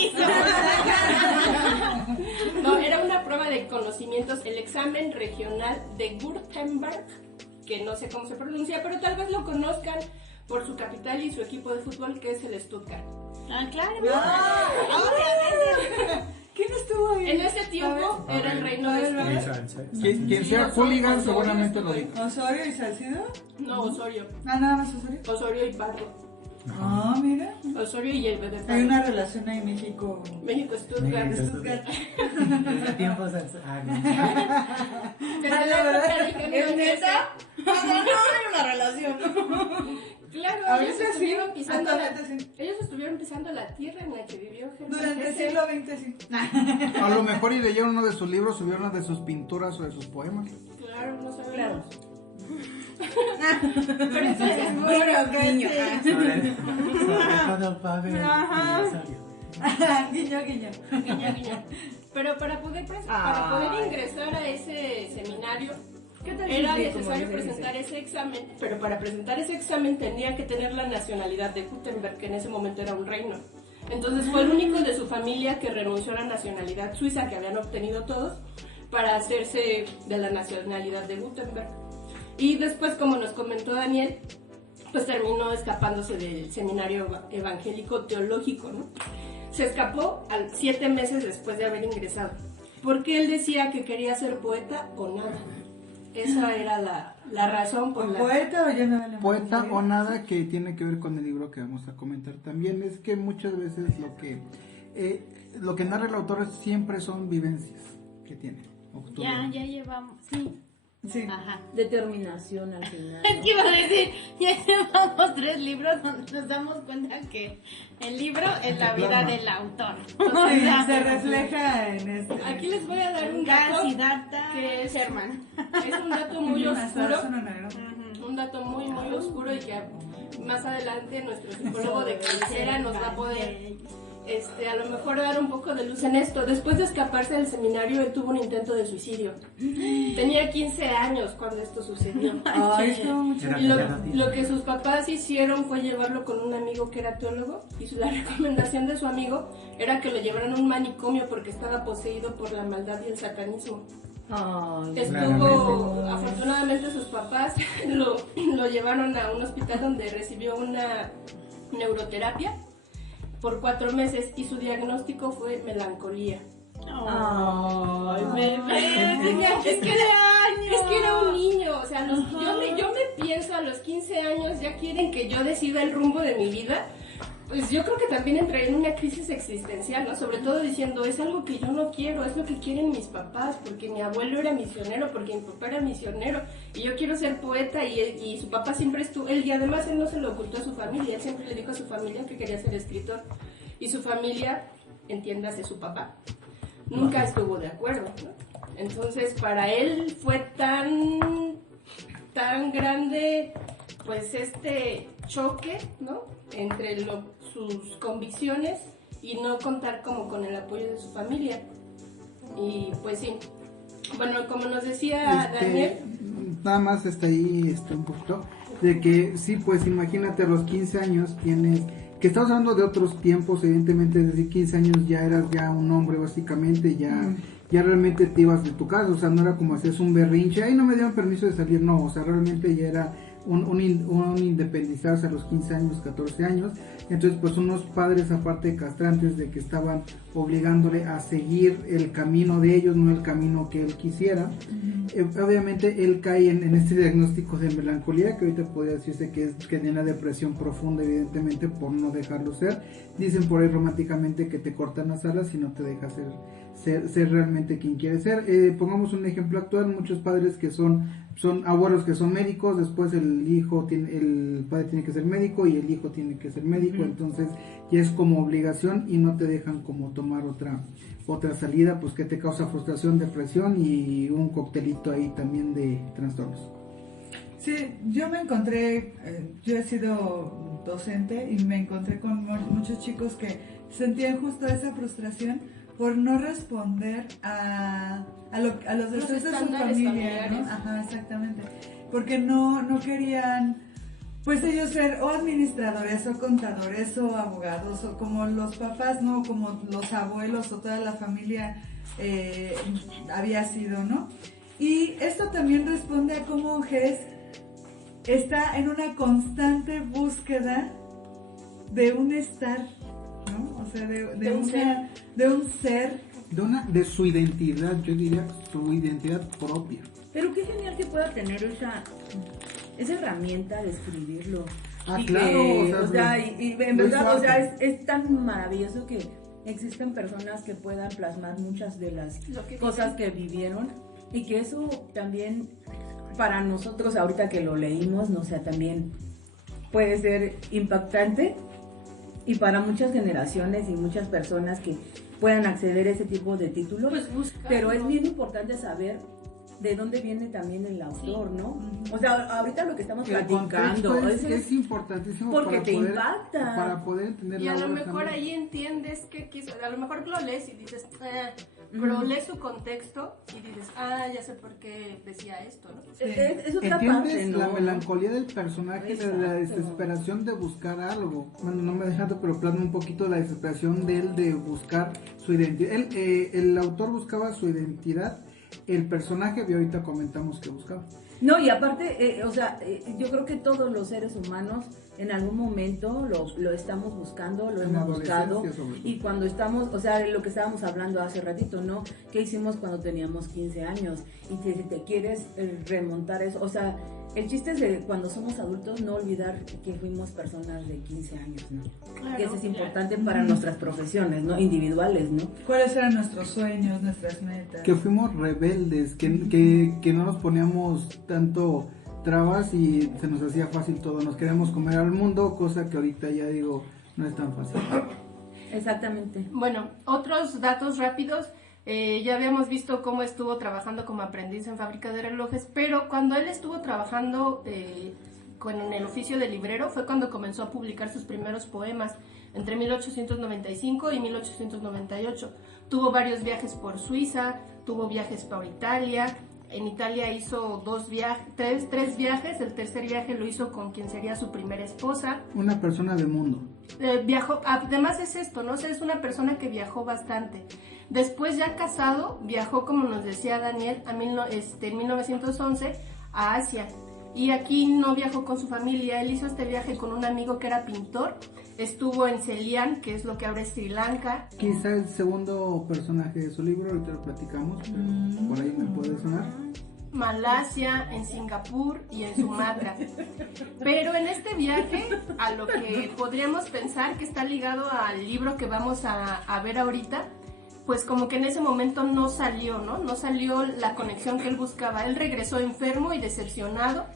No, era una prueba de conocimientos, el examen regional de Württemberg, que no sé cómo se pronuncia, pero tal vez lo conozcan por su capital y su equipo de fútbol, que es el Stuttgart. Ah, claro. ¿Quién estuvo ahí? En ese tiempo era el reino de Quien sea hooligan seguramente lo dijo. ¿Osorio y Salcido? No, Osorio. Ah, nada más Osorio. Osorio y Pardo. Ah, mira. Osorio y el bebé Hay Pardo. una relación ahí México. México, Stuttgart. México. Stuttgart. Desde tiempos no. Pero la época de Hermann ¿Es neta? Hesse, No hay una relación. Claro, Ahorita ellos estuvieron sí, pisando actualmente sí. ellos estuvieron pisando la tierra en la que vivió Germán Durante el Hesse. siglo XX sí. A lo mejor y leyeron uno de sus libros, subieron una de sus pinturas o de sus poemas. Claro, no sabemos. Claro. Pero entonces, Guiño, Sobre todo para ver Ajá. aniversario. Guiño, guiño. guiño, guiño. Pero para poder ingresar a ese seminario ¿Qué tal era si- necesario como dice? presentar ese examen, pero para presentar ese examen tenía que tener la nacionalidad de Gutenberg, que en ese momento era un reino. Entonces fue el único de su familia que renunció a la nacionalidad suiza que habían obtenido todos para hacerse de la nacionalidad de Gutenberg. Y después, como nos comentó Daniel, pues terminó escapándose del seminario evangélico teológico, ¿no? Se escapó 7 meses después de haber ingresado, porque él decía que quería ser poeta o nada. Esa era la razón por la... ¿Poeta o yo me vale? Poeta o nada, que tiene que ver con el libro que vamos a comentar también, es que muchas veces lo que narra el autor siempre son vivencias que tiene. o que Ya tuvieron. llevamos, sí. Sí. Ajá. Determinación al final. Es que iba a decir, ya llevamos 3 libros donde nos damos cuenta que el libro es la vida del autor. O Sí, sea, se refleja en este. Aquí les voy a dar un dato Siddhartha que es Herman. Es un dato muy oscuro, Oscuro. un dato muy muy oscuro y que más adelante nuestro psicólogo de cabecera nos va a poder a lo mejor dar un poco de luz en esto. Después de escaparse del seminario, él tuvo un intento de suicidio. Tenía 15 años cuando esto sucedió. Ay, estuvo mucho. Era Y pequeño. lo que sus papás hicieron fue llevarlo con un amigo que era teólogo y la recomendación de su amigo era que lo llevaran a un manicomio porque estaba poseído por la maldad y el satanismo. Estuvo, afortunadamente sus papás lo llevaron a un hospital donde recibió una neuroterapia por 4 meses y su diagnóstico fue melancolía. Ay, bebé, Es que era un niño, o sea, yo me pienso a los 15 años, ya quieren que yo decida el rumbo de mi vida. Pues yo creo que también entré en una crisis existencial, ¿no? Sobre todo diciendo, es algo que yo no quiero, es lo que quieren mis papás, porque mi abuelo era misionero, porque mi papá era misionero, y yo quiero ser poeta, y su papá siempre estuvo, y además él no se lo ocultó a su familia, él siempre le dijo a su familia que quería ser escritor, y su familia, entiéndase su papá, nunca estuvo de acuerdo, ¿no? Entonces para él fue tan grande, pues este choque, ¿no? Entre sus convicciones y no contar como con el apoyo de su familia. Y pues sí, bueno, como nos decía Daniel, Nada más está ahí un poquito de que sí, pues imagínate a los 15 años tienes, que estamos hablando de otros tiempos, evidentemente desde 15 años ya eras ya un hombre básicamente, ya realmente te ibas de tu casa, o sea, no era como hacías un berrinche, ay no me dieron permiso de salir, no, o sea, realmente ya era un independizarse a los 15 años, 14 años, entonces pues unos padres aparte castrantes de que estaban obligándole a seguir el camino de ellos, no el camino que él quisiera. Obviamente él cae en este diagnóstico de melancolía, que ahorita podría decirse que tiene una depresión profunda, evidentemente por no dejarlo ser. Dicen por ahí románticamente que te cortan las alas y no te deja ser realmente quien quiere ser. Pongamos un ejemplo actual, muchos padres que son abuelos que son médicos, después el padre tiene que ser médico y el hijo tiene que ser médico, entonces ya es como obligación y no te dejan como tomar otra salida, pues que te causa frustración, depresión y un coctelito ahí también de trastornos. Sí, yo me encontré, yo he sido docente y me encontré con muchos chicos que sentían justo esa frustración por no responder a los deseos de su familia, ¿no? Ajá, exactamente. Porque no querían, pues ellos ser o administradores o contadores o abogados o como los papás, ¿no? Como los abuelos o toda la familia había sido, ¿no? Y esto también responde a cómo Hess está en una constante búsqueda de un estar, ¿no? O sea, de un ser. De su identidad, yo diría su identidad propia. Pero qué genial que pueda tener esa herramienta de escribirlo. Ah, y claro, que, o sea, y en verdad, o sea, es tan maravilloso que existen personas que puedan plasmar muchas de las cosas que vivieron y que eso también para nosotros ahorita que lo leímos, no sea, también puede ser impactante y para muchas generaciones y muchas personas que puedan acceder a ese tipo de títulos, Pues buscarlo. pero es bien importante saber de dónde viene también el autor, ¿no? O sea, ahorita lo que estamos El contexto platicando es importantísimo porque para te poder, impacta. para poder entender Y la a lo obra mejor también. ahí entiendes qué quiso, a lo mejor lo lees y dices, pero lees su contexto y dices, ya sé por qué decía esto, ¿no? Es otra Entiendes parte, ¿no? la melancolía del personaje, la Exacto. desesperación de buscar algo. Bueno, no me dejaste, pero plasma un poquito la desesperación de él de buscar su identidad. El autor buscaba su identidad, el personaje, y ahorita comentamos que buscaba. No, y aparte, yo creo que todos los seres humanos en algún momento lo estamos buscando, lo En hemos buscado. adolescencia, sobre todo. Y cuando estamos, o sea, lo que estábamos hablando hace ratito, ¿no? ¿Qué hicimos cuando teníamos 15 años? Y si te quieres remontar eso, o sea, el chiste es de cuando somos adultos no olvidar que fuimos personas de 15 años, ¿no? Claro, Que eso es claro. importante para nuestras profesiones, ¿no? Individuales, ¿no? ¿Cuáles eran nuestros sueños, nuestras metas? Que fuimos rebeldes, que no nos poníamos tanto trabas y se nos hacía fácil todo. Nos queríamos comer al mundo, cosa que ahorita ya digo, no es tan fácil. Exactamente. Bueno, otros datos rápidos. Ya habíamos visto cómo estuvo trabajando como aprendiz en fábrica de relojes, pero cuando él estuvo trabajando en el oficio de librero fue cuando comenzó a publicar sus primeros poemas, entre 1895 y 1898. Tuvo varios viajes por Suiza, tuvo viajes por Italia. En Italia hizo tres viajes. El tercer viaje lo hizo con quien sería su primera esposa. Una persona de mundo. Viajó, además es esto, ¿no? O sea, es una persona que viajó bastante. Después, ya casado, viajó, como nos decía Daniel, en 1911 a Asia. Y aquí no viajó con su familia. Él hizo este viaje con un amigo que era pintor. Estuvo en Ceilán, que es lo que ahora es Sri Lanka. Quizá el segundo personaje de su libro, ahorita lo platicamos, pero por ahí me puede sonar. Malasia, en Singapur y en Sumatra. Pero en este viaje, a lo que podríamos pensar que está ligado al libro que vamos a ver ahorita, pues como que en ese momento no salió, ¿no? No salió la conexión que él buscaba. Él regresó enfermo y decepcionado.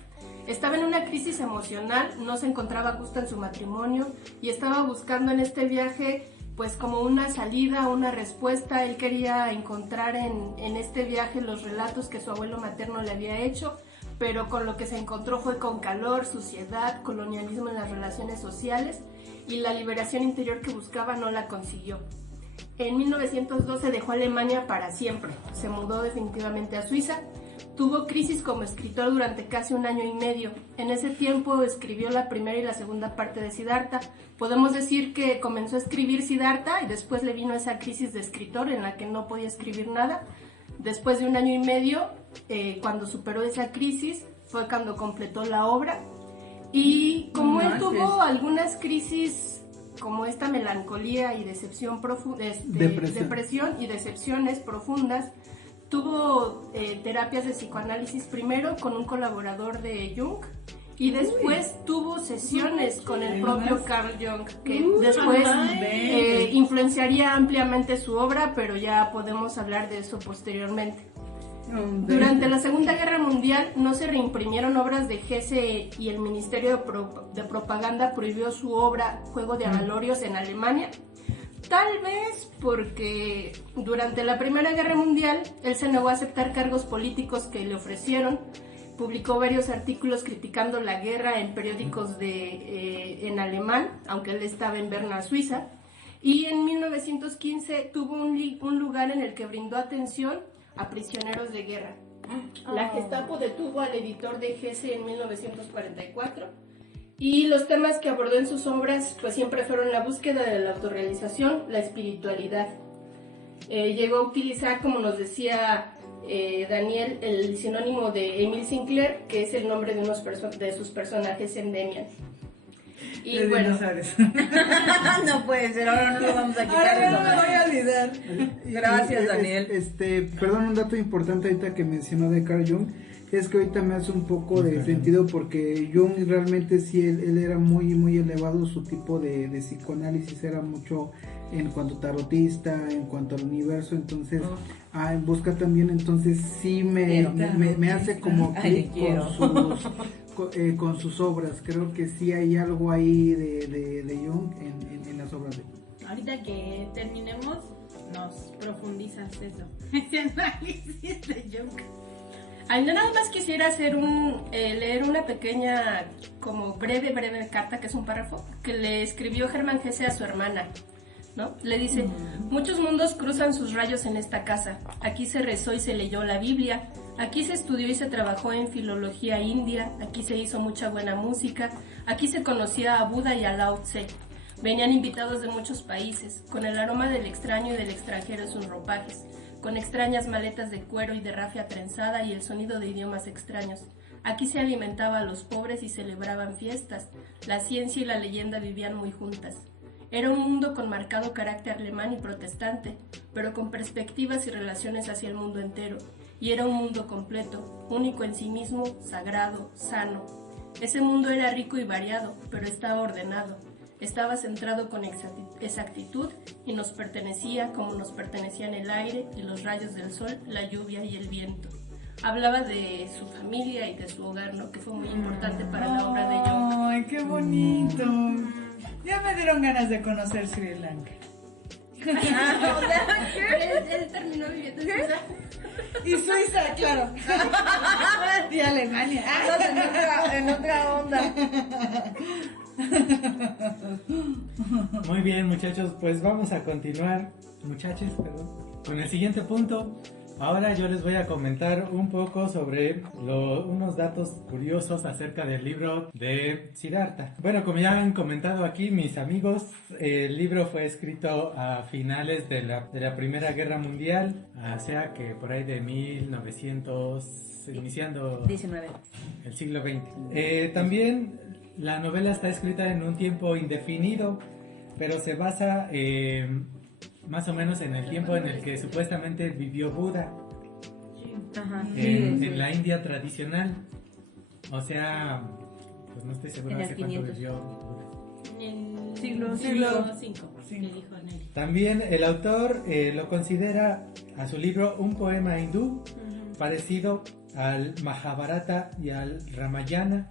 Estaba en una crisis emocional, no se encontraba a gusto en su matrimonio y estaba buscando en este viaje pues como una salida, una respuesta. Él quería encontrar en este viaje los relatos que su abuelo materno le había hecho, pero con lo que se encontró fue con calor, suciedad, colonialismo en las relaciones sociales, y la liberación interior que buscaba no la consiguió. En 1912 dejó Alemania para siempre, se mudó definitivamente a Suiza. Tuvo crisis como escritor durante casi 1 año y medio. En ese tiempo escribió la primera y la segunda parte de Siddhartha. Podemos decir que comenzó a escribir Siddhartha y después le vino esa crisis de escritor en la que no podía escribir nada. Después de 1 año y medio, cuando superó esa crisis, fue cuando completó la obra. Y como él tuvo algunas crisis como esta melancolía y decepción depresión y decepciones profundas, tuvo terapias de psicoanálisis primero con un colaborador de Jung y después tuvo sesiones con el propio Carl Jung, que después influenciaría ampliamente su obra, pero ya podemos hablar de eso posteriormente. Durante la Segunda Guerra Mundial no se reimprimieron obras de Hesse y el Ministerio de Propaganda prohibió su obra Juego de Avalorios en Alemania. Tal vez porque durante la Primera Guerra Mundial él se negó a aceptar cargos políticos que le ofrecieron. Publicó varios artículos criticando la guerra en periódicos en alemán, aunque él estaba en Berna, Suiza. Y en 1915 tuvo un lugar en el que brindó atención a prisioneros de guerra. La Gestapo detuvo al editor de Hesse en 1944. Y los temas que abordó en sus obras pues siempre fueron la búsqueda de la autorrealización, la espiritualidad. Llegó a utilizar, como nos decía Daniel, el sinónimo de Emile Sinclair, que es el nombre de sus personajes en Demian. Y De bueno, dinosaurios. No puede ser, ahora no lo vamos a quitar. Ahora eso, no me voy a olvidar. Gracias, Daniel. Perdón, un dato importante ahorita que mencionó de Carl Jung, es que ahorita me hace un poco de sentido porque Jung realmente sí, él era muy muy elevado, su tipo de psicoanálisis era mucho en cuanto tarotista, en cuanto al universo, entonces busca también, entonces sí me hace como clic con sus obras. Creo que sí hay algo ahí de Jung en las obras de Jung. Ahorita que terminemos, nos profundizas eso. Ese análisis de Jung. Ay, no, nada más quisiera hacer leer una pequeña, como breve carta, que es un párrafo, que le escribió Hermann Hesse a su hermana, ¿no? Le dice: muchos mundos cruzan sus rayos en esta casa. Aquí se rezó y se leyó la Biblia. Aquí se estudió y se trabajó en filología india. Aquí se hizo mucha buena música. Aquí se conocía a Buda y a Lao Tse. Venían invitados de muchos países, con el aroma del extraño y del extranjero en sus ropajes, con extrañas maletas de cuero y de rafia trenzada y el sonido de idiomas extraños. Aquí se alimentaba a los pobres y celebraban fiestas. La ciencia y la leyenda vivían muy juntas. Era un mundo con marcado carácter alemán y protestante, pero con perspectivas y relaciones hacia el mundo entero. Y era un mundo completo, único en sí mismo, sagrado, sano. Ese mundo era rico y variado, pero estaba ordenado. Estaba centrado con exactitud y nos pertenecía como nos pertenecían el aire y los rayos del sol, la lluvia y el viento. Hablaba de su familia y de su hogar, ¿no? Que fue muy importante para la obra de Jung. ¡Ay, qué bonito! Ya me dieron ganas de conocer Sri Lanka. Él terminó viviendo en Suiza. Y Suiza, claro. Y Alemania. En otra onda. Muy bien, muchachos, pues vamos a continuar, con el siguiente punto. Ahora yo les voy a comentar un poco sobre unos datos curiosos acerca del libro de Siddhartha. Bueno, como ya han comentado aquí mis amigos, el libro fue escrito a finales de la Primera Guerra Mundial, o sea que por ahí de 1900, iniciando 19. el siglo XX. También la novela está escrita en un tiempo indefinido, pero se basa más o menos en el tiempo en el que supuestamente vivió Buda. Ajá. En la India tradicional. O sea, pues no estoy seguro En hace el cuánto 500. vivió Buda. En el Siglo siglo V, que dijo Nelly. También el autor lo considera a su libro un poema hindú parecido al Mahabharata y al Ramayana,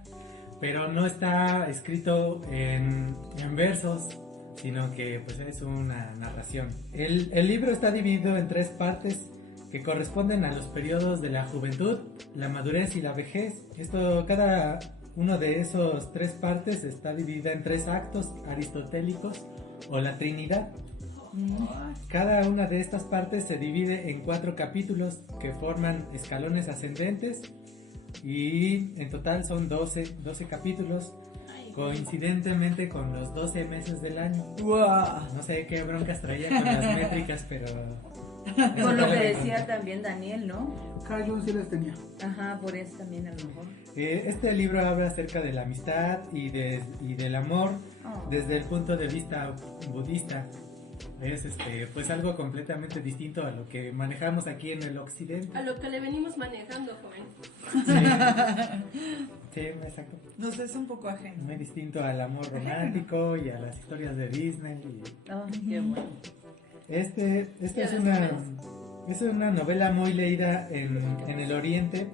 pero no está escrito en versos, sino que pues es una narración. El libro está dividido en 3 partes que corresponden a los periodos de la juventud, la madurez y la vejez. Cada uno de esos 3 partes está dividida en 3 actos aristotélicos o la Trinidad. Cada una de estas partes se divide en 4 capítulos que forman escalones ascendentes y en total son 12 capítulos, coincidentemente con los 12 meses del año. ¡Wow! No sé qué broncas traía con las métricas, pero... Por lo que decía también Daniel, ¿no? Carl Jung sí las tenía. Ajá, por eso también a lo mejor. Este libro habla acerca de la amistad y del amor desde el punto de vista budista. Es pues algo completamente distinto a lo que manejamos aquí en el occidente. A lo que le venimos manejando, joven. Sí, exacto. Nos es un poco ajeno. Muy distinto al amor romántico y a las historias de Disney. Qué bueno. Es una novela muy leída en el Oriente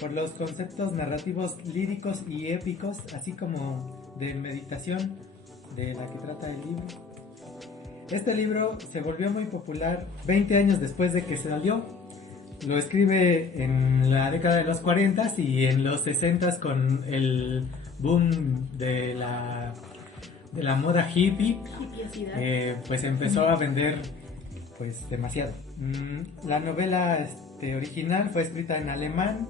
por los conceptos narrativos líricos y épicos, así como de meditación de la que trata el libro. Este libro se volvió muy popular 20 años después de que salió. Lo escribe en la década de los 40 y en los 60 con el boom de la moda hippie, pues empezó a vender pues demasiado. La novela original fue escrita en alemán,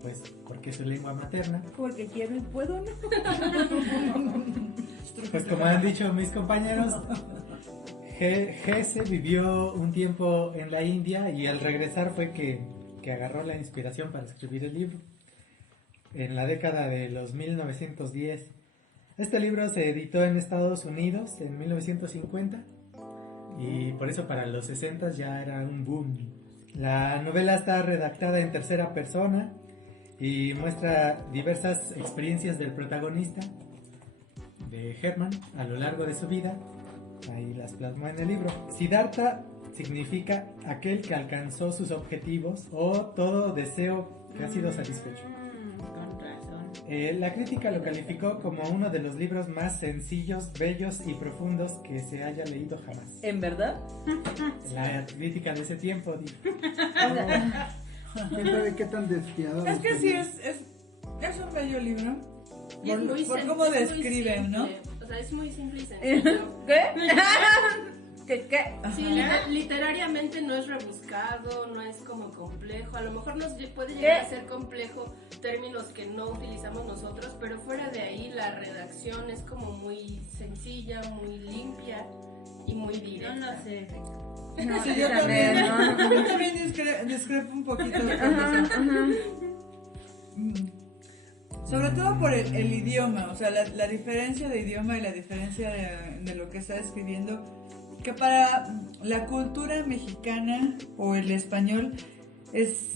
pues porque es su lengua materna. Porque quiero y puedo, ¿no? Pues como han dicho mis compañeros, Hesse vivió un tiempo en la India y al regresar fue que agarró la inspiración para escribir el libro en la década de los 1910. Este libro se editó en Estados Unidos en 1950 y por eso para los 60 ya era un boom. La novela está redactada en tercera persona y muestra diversas experiencias del protagonista, de Hermann, a lo largo de su vida. Ahí las plasmó en el libro. Siddhartha significa aquel que alcanzó sus objetivos o todo deseo que ha sido satisfecho. Con razón. La crítica lo calificó como uno de los libros más sencillos, bellos y profundos que se haya leído jamás. ¿En verdad? La crítica de ese tiempo dijo. ¿Quién sabe qué tan despiadado? Es que sí, es un bello libro. Y es muy Por sen- cómo es muy describen, ¿no? simple. O sea, es muy simple y sencillo. ¿Qué? ¿Qué? Sí, literariamente no es rebuscado, no es como complejo. A lo mejor nos puede llegar a ser complejo términos que no utilizamos nosotros, pero fuera de ahí la redacción es como muy sencilla, muy limpia y muy directa. No sé. No, Sí, sí, yo también, ¿no? yo también discrepo un poquito con eso. Sobre todo por el idioma, o sea, la diferencia de idioma y la diferencia de lo que está escribiendo, que para la cultura mexicana o el español es,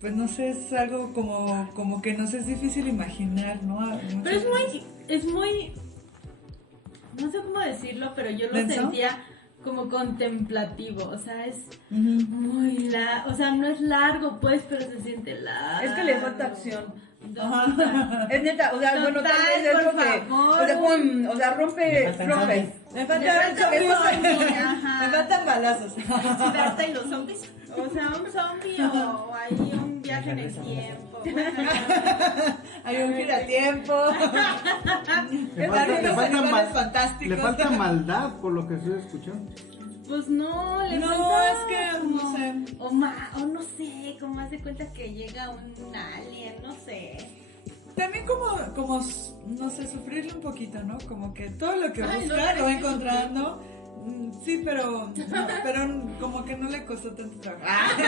pues no sé, es algo como que nos es difícil imaginar, ¿no? Pero es muy, no sé cómo decirlo, pero yo lo ¿Denso? sentía como contemplativo, o sea, es Ujú. muy o sea, no es largo pues, pero se siente largo. Es que le falta acción. Ajá. Es neta, o sea, bueno, tal Total, vez es por lo que. favor. O sea, pum, o sea, rompe. faltan rompe. zombies. Me faltan zombies, Ajá. me faltan balazos. Siddhartha y los zombies. O sea, un zombie o hay un viaje en el tiempo. Hay un giratiempo. Le falta, Hay unos animales fantásticos. le falta maldad por lo que estoy escuchando. Pues no, le No, falta es que no como- sé. o no sé, como hace cuenta que llega un alien, no sé. También como, no sé, sufrirle un poquito, ¿no? Como que todo lo que Ay, no, busca lo va es que encontrando. Sí, pero como que no le costó tanto trabajo.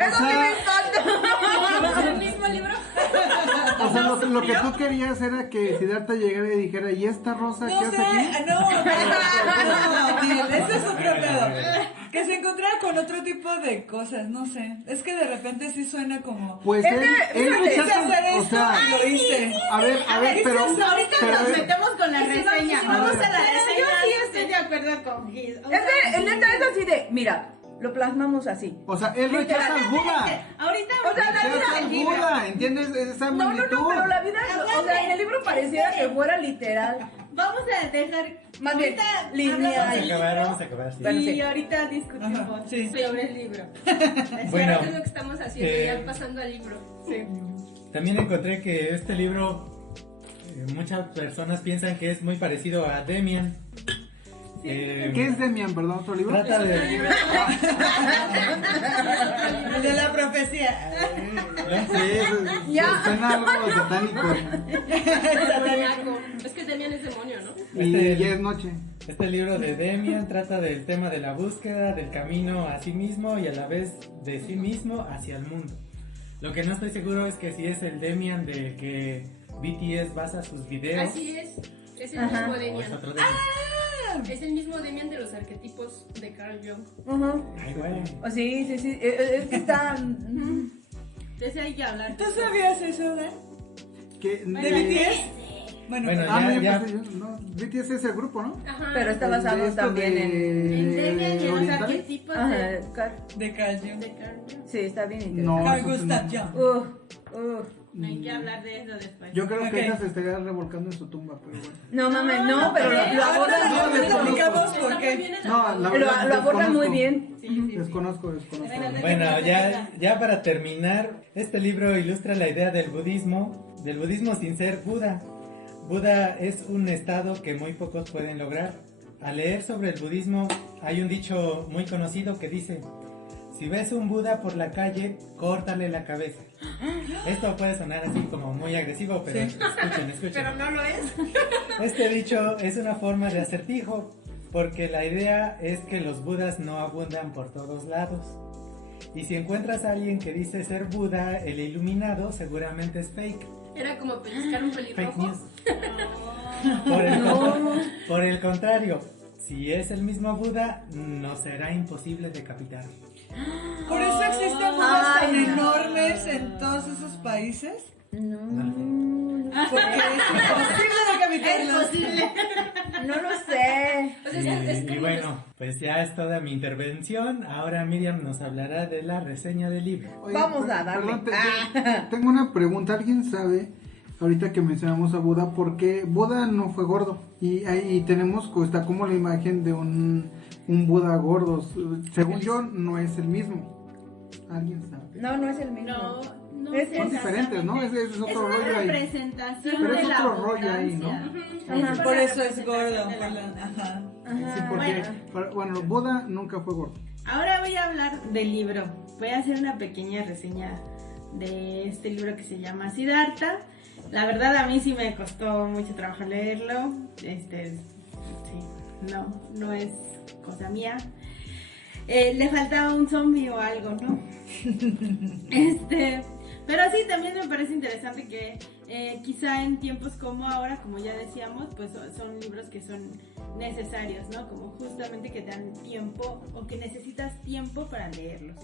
Eso sí me encanta. ¿Es el mismo libro? O sea, lo que tú querías era que Siddhartha llegara y dijera, ¿y esta rosa No qué sé, hace aquí? no, Gil, ese es otro pedo. Que se encontrara con otro tipo de cosas, no sé. Es que de repente sí suena como... Pues Es él que, Quise rechaza, hacer o esto sea, y lo hice. a ver, pero... Ahorita pero- nos metemos con la reseña. sí, Vamos sí. a la reseña. Yo sí estoy de acuerdo con Gil. O Es sea, que, el neta es así de. Mira, lo plasmamos así. O sea, él rechaza al Buda. ahorita O sea, la Rechaza al vida. Buda, ¿entiendes? Esa No, magnitud. pero la vida, o sea, en el libro pareciera que fuera literal. vamos a dejar Más bien, ahorita lineal. hablamos del libro Vamos a acabar, sí. Bueno, y sí. ahorita discutimos Ajá, sí. sobre el libro. Bueno, ¿Qué es lo que estamos haciendo? Ya pasando al libro. también encontré que este libro, muchas personas piensan que es muy parecido a Demian. ¿Qué es Demian, perdón, otro libro? Trata de... El de la profecía. Sí, eso Ya. suena algo satánico. Demoníaco. Es que Demian es demonio, ¿no? Y Este- ya es noche. Este libro de Demian trata del tema de la búsqueda, del camino a sí mismo y a la vez de sí mismo hacia el mundo. Lo que no estoy seguro es que si es el Demian de que BTS basa sus videos Así es. Es el Ajá. mismo o es Demian. otro Demian. Es el mismo Demian de los arquetipos de Carl Jung. Ujú. Ay, güey. O sí, sí, sí. Es que está. De ese hay que hablar. ¿Tú sabías eso, Dan? ¿Qué? ¿De BTS? Bueno, Bueno, Ah, ya, ya, ya. pensé yo, no, BTS es el grupo, ¿no? Ajá. Pero está De basado esto también en. En Demian y en los orientales. arquetipos Ajá, de Carl Jung. de Carl Jung. sí, está bien interesante. No, Carl eso sí Gustav no. Jung. Hay que hablar de eso después. Yo creo que Ok. ella se estaría revolcando en su tumba, pero bueno. No mames, no, pero lo Ahora abordan no, muy les bien. explicamos Está por muy qué. bien esa No, forma. la Lo verdad, abordan muy desconozco. bien. Desconozco. Bueno, ya para terminar, este libro ilustra la idea del budismo sin ser Buda. Buda es un estado que muy pocos pueden lograr. Al leer sobre el budismo hay un dicho muy conocido que dice: si ves un Buda por la calle, córtale la cabeza. Esto puede sonar así como muy agresivo, pero Sí. escuchen. Pero no lo es. Este dicho es una forma de acertijo, porque la idea es que los budas no abundan por todos lados. Y si encuentras a alguien que dice ser Buda, el iluminado, seguramente es fake. Era como pellizcar un Fake pelirrojo. news. Por el contrario, si es el mismo Buda, no será imposible decapitarlo. Por eso existen budas Ay, tan no. enormes en todos esos países. No, Porque es imposible decapitarlos. Posible. no lo sé. O Y bueno, pues ya es toda mi intervención. Ahora Miriam nos hablará de la reseña del libro. Oye, Vamos a darle. perdón, tengo una pregunta. ¿Alguien sabe, ahorita que mencionamos a Buda, por qué Buda no fue gordo? Y ahí tenemos, está como la imagen de un Buda gordo. Según yo, no es el mismo. ¿Alguien sabe? No es el mismo. No Son diferentes, ¿no? Ese es otro es una rollo ahí. representación Pero es de la otro rollo ahí, ¿no? abundancia. Ajá, por eso es gordo. Ajá. Sí, porque, bueno, Buda nunca fue gordo. Ahora voy a hablar del libro. Voy a hacer una pequeña reseña de este libro que se llama Siddhartha. La verdad a mí sí me costó mucho trabajo leerlo. Sí, no es cosa mía. Le faltaba un zombie o algo, ¿no? Pero sí, también me parece interesante que quizá en tiempos como ahora, como ya decíamos, pues son libros que son necesarios, ¿no? Como justamente que te dan tiempo o que necesitas tiempo para leerlos.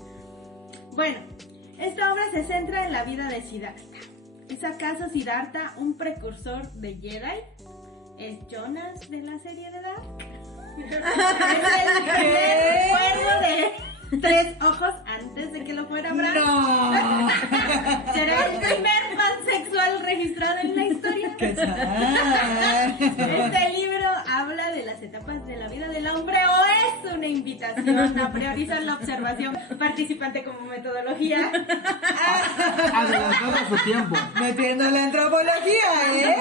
Bueno, esta obra se centra en la vida de Siddhartha. ¿Es acaso Siddhartha un precursor de Jedi? ¿Es Jonas de la serie de Dark? ¿Es el primer cuervo de 3 ojos antes de que lo fuera Bran? No. ¿Será el primer pansexual registrado en la historia? ¿Qué tal? Este libro habla de las etapas de la vida del hombre o es una invitación a priorizar la observación participante como metodología. Adelantado a su tiempo. Metiendo la antropología, ¿eh?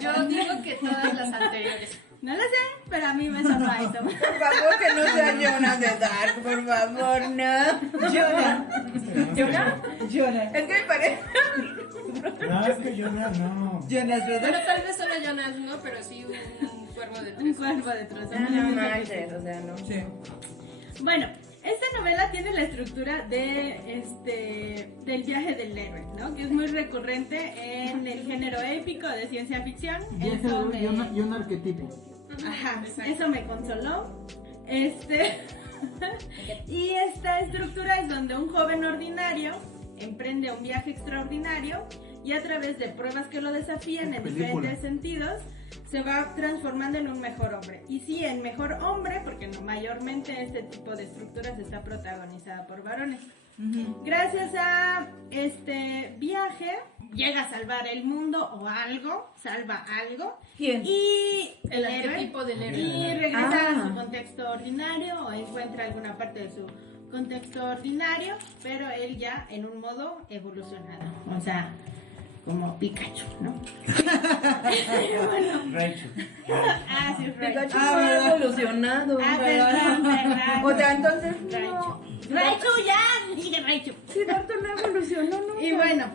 Yo digo que todas las anteriores. No lo sé, pero a mí me sonó eso. Por favor, que no sea Jonas de Dark, por favor, no. Jonas. Es que me parece. No, es que Jonas no. Jonas Bueno, Brothers. tal vez solo Jonas no, pero sí un cuervo de Un 3 cuerpo de trozo. No manches, o sea, no. Sí. Bueno, esta novela tiene la estructura del viaje del héroe, ¿no? Que es muy recurrente en el género épico de ciencia ficción. Eso me... Y un arquetipo. Ajá, eso me consoló. Y esta estructura es donde un joven ordinario emprende un viaje extraordinario y a través de pruebas que lo desafían en diferentes sentidos se va transformando en un mejor hombre. Y sí, en mejor hombre, porque no, mayormente este tipo de estructuras está protagonizada por varones. Gracias a este viaje llega a salvar el mundo o algo, salva algo. ¿Quién? Y El héroe, arquetipo del héroe. y regresa a su contexto ordinario o encuentra alguna parte de su contexto ordinario, pero él ya en un modo evolucionado, o sea, como Pikachu, ¿no? Rachel. Sí, es Raichu. Pikachu no ha evolucionado. Perdón. O sea, entonces Raichu. no. Raichu, ya, dije Raichu. Siddhartha no evolucionó, ¿no? Y bueno,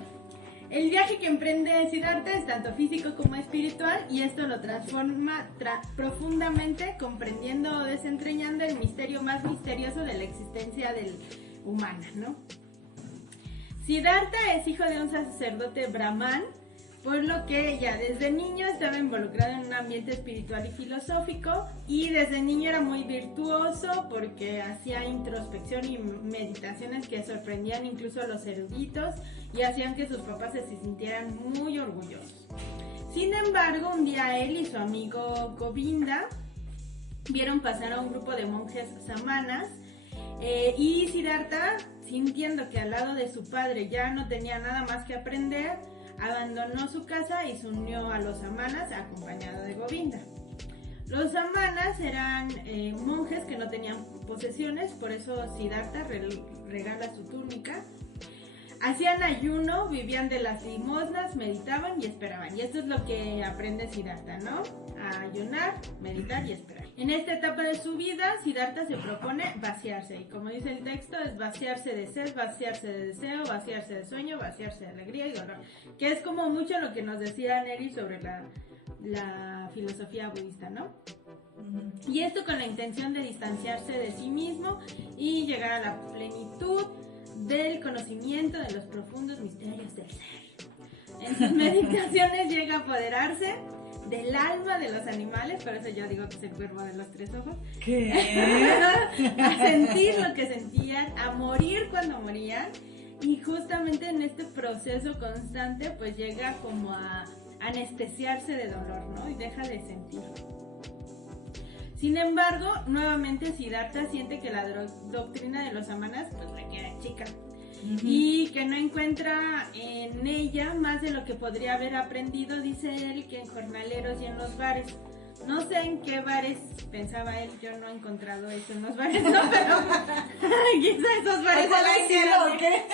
el viaje que emprende Siddhartha es tanto físico como espiritual y esto lo transforma profundamente, comprendiendo o desentrañando el misterio más misterioso de la existencia del humana, ¿no? Siddhartha es hijo de un sacerdote brahman, por lo que ya desde niño estaba involucrado en un ambiente espiritual y filosófico y desde niño era muy virtuoso porque hacía introspección y meditaciones que sorprendían incluso a los eruditos y hacían que sus papás se sintieran muy orgullosos. Sin embargo, un día él y su amigo Govinda vieron pasar a un grupo de monjes samanas y Siddhartha, sintiendo que al lado de su padre ya no tenía nada más que aprender, abandonó su casa y se unió a los samanas acompañado de Govinda. Los samanas eran monjes que no tenían posesiones, por eso Siddhartha regala su túnica. Hacían ayuno, vivían de las limosnas, meditaban y esperaban. Y esto es lo que aprende Siddhartha, ¿no? A ayunar, meditar y esperar. En esta etapa de su vida, Siddhartha se propone vaciarse. Y como dice el texto, es vaciarse de sed, vaciarse de deseo, vaciarse de sueño, vaciarse de alegría y dolor. Que es como mucho lo que nos decía Neri sobre la filosofía budista, ¿no? Y esto con la intención de distanciarse de sí mismo y llegar a la plenitud del conocimiento de los profundos misterios del ser. En sus meditaciones llega a apoderarse del alma de los animales, por eso yo digo que es el cuervo de los 3 ojos. ¿Qué? A sentir lo que sentían, a morir cuando morían, y justamente en este proceso constante pues llega como a anestesiarse de dolor, ¿no? Y deja de sentirlo. Sin embargo, nuevamente Siddhartha siente que la doctrina de los samanas pues le queda chica y que no encuentra en ella más de lo que podría haber aprendido, dice él, que en jornaleros y en los bares. No sé en qué bares pensaba él, yo no he encontrado eso en los bares, no, pero quizá esos bares ¿O qué?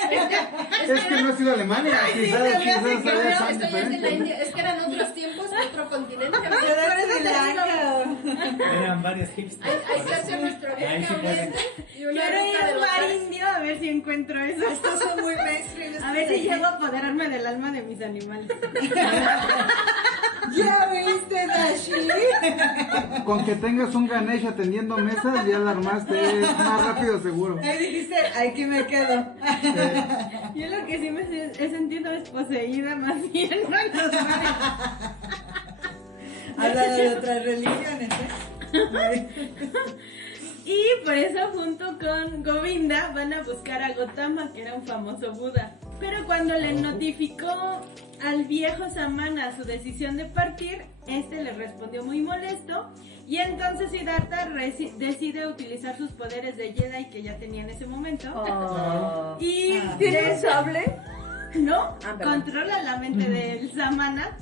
Es que no ha sido Alemania, quizás Esto ya son es en la diferentes. India, es que eran otros tiempos, otro continente. Era Sri Lanka. Eran varios hipsters. Ahí por se eso. hace nuestro Ahí sí viaje pueden. y una quiero ir ruta de a un los bar bares. indio a ver si encuentro eso. Estos son muy mainstream. A ver si llego a apoderarme del alma de mis animales. ¿Ya viste, Dashi? Con que tengas un Ganesh atendiendo mesas, ya la armaste más rápido seguro. Ahí dijiste, aquí me quedo. Yo lo que sí me he sentido es poseída más bien, ¿no? En los bares. Hablando de otras religiones, ¿eh? Y por eso junto con Govinda van a buscar a Gotama, que era un famoso Buda. Pero cuando le notificó al viejo samana su decisión de partir, este le respondió muy molesto y entonces Siddhartha decide utilizar sus poderes de Jedi que ya tenía en ese momento. Y ¿Tiene un sable? no perdón. controla la mente del samana.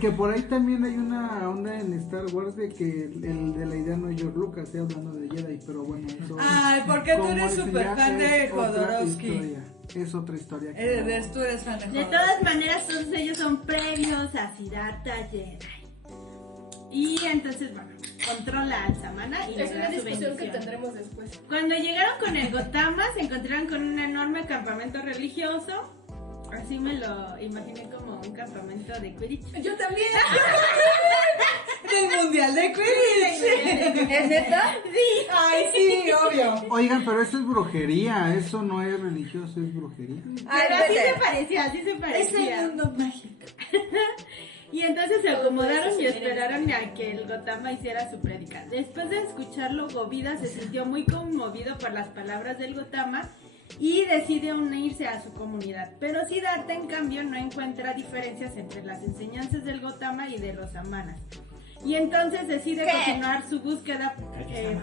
Que por ahí también hay una onda en Star Wars de que el de la idea no es George Lucas, estoy hablando de Jedi, pero bueno, eso. Ay, porque tú como eres ese súper ya fan de es otra Jodorowsky. historia, es otra historia. Tú eres fan de De Jodorowsky. todas maneras, todos ellos son previos a Siddhartha Jedi. Y entonces, bueno, controla al samana y le Es una da su discusión que bendición. tendremos después. Cuando llegaron con el Gotama, se encontraron con un enorme campamento religioso. Así me lo imaginé como un campamento de Quidditch. Yo también. Del Mundial de Quidditch. ¿Es neta? Ay, sí, obvio. Oigan, pero eso es brujería, eso no es religioso, es brujería. Ay, Pero así vete. se parecía, así se Es parecía. el mundo mágico. Y entonces se acomodaron y Todo eso se esperaron a que el Gotama hiciera su prédica. Después de escucharlo, Govida se sintió muy conmovido por las palabras del Gotama y decide unirse a su comunidad. Pero Siddhartha, en cambio, no encuentra diferencias entre las enseñanzas del Gotama y de los samanas. Y entonces decide continuar su búsqueda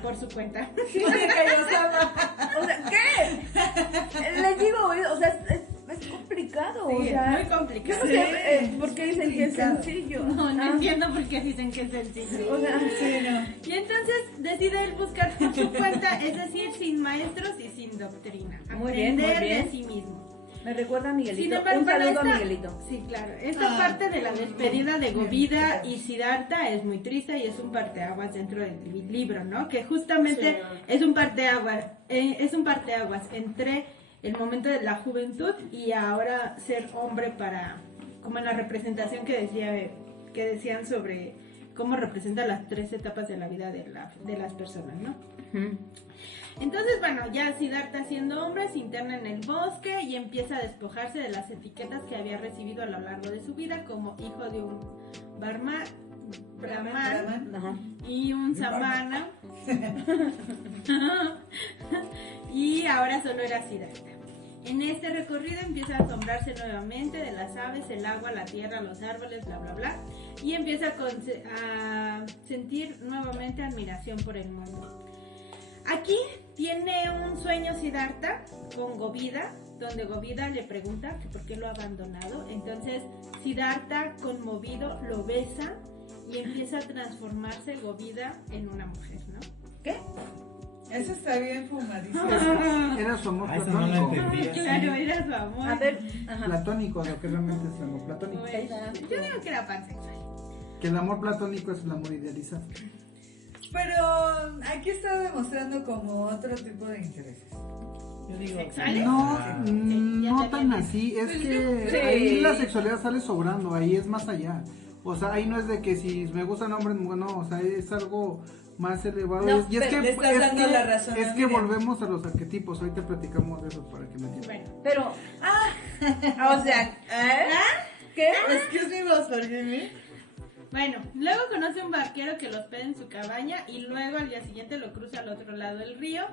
por su cuenta. Sí, Kaiosama. O sea, ¿qué? Les digo, o sea, es complicado. Sí, o sea, es muy complicado. Yo no sé por qué dicen que es Complicado. sencillo. No Ah, entiendo por qué dicen que es sencillo. O sea, Sí, no. Y entonces decide él buscar por su cuenta, es decir, sin maestros y sin doctrina. Muy bien, muy Aprender bien. de sí mismo. me recuerda a Miguelito. Sin embargo, Un saludo esta- a Miguelito. Sí, claro. Esta Ah, parte de la despedida de bien, Govida bien. y Siddhartha es muy triste y es un parteaguas dentro del libro, ¿no? Que justamente es un parteaguas entre el momento de la juventud y ahora ser hombre para, como en la representación que decían sobre cómo representa las 3 etapas de la vida de las personas, ¿no? Ujú. Entonces, bueno, ya Siddhartha siendo hombre se interna en el bosque y empieza a despojarse de las etiquetas que había recibido a lo largo de su vida como hijo de un brahman Ajá. y un samana. Y ahora solo era Siddhartha. En este recorrido empieza a asombrarse nuevamente de las aves, el agua, la tierra, los árboles, bla, bla, bla. Y empieza a sentir nuevamente admiración por el mundo. Aquí tiene un sueño Siddhartha con Govida, donde Govida le pregunta que por qué lo ha abandonado. Entonces Siddhartha, conmovido, lo besa y empieza a transformarse Govida en una mujer, ¿no? ¿Qué? Eso está bien fumadísimo. Era su amor Ah, eso no lo platónico. entendí. Claro, era su amor. A ver, ajá. Platónico, lo que realmente es el amor platónico. Pues, yo digo que era pansexual. Que el amor platónico es el amor idealizado. Pero aquí está demostrando como otro tipo de intereses. Yo digo, ¿Sexuales? No, Sí, ya no te tan entiendo. así, es que Sí. ahí la sexualidad sale sobrando, ahí es más allá. O sea, ahí no es de que si me gustan hombres, bueno, o sea, es algo más elevado. No, y es que, le estás dando la razón es a que Miriam. volvemos a los arquetipos, ahorita platicamos de eso para que me entiendan. Bueno, Pero, o sea, ¿qué? Excuse me, boss, forgive me. bueno, luego conoce un barquero que lo hospeda en su cabaña y luego al día siguiente lo cruza al otro lado del río.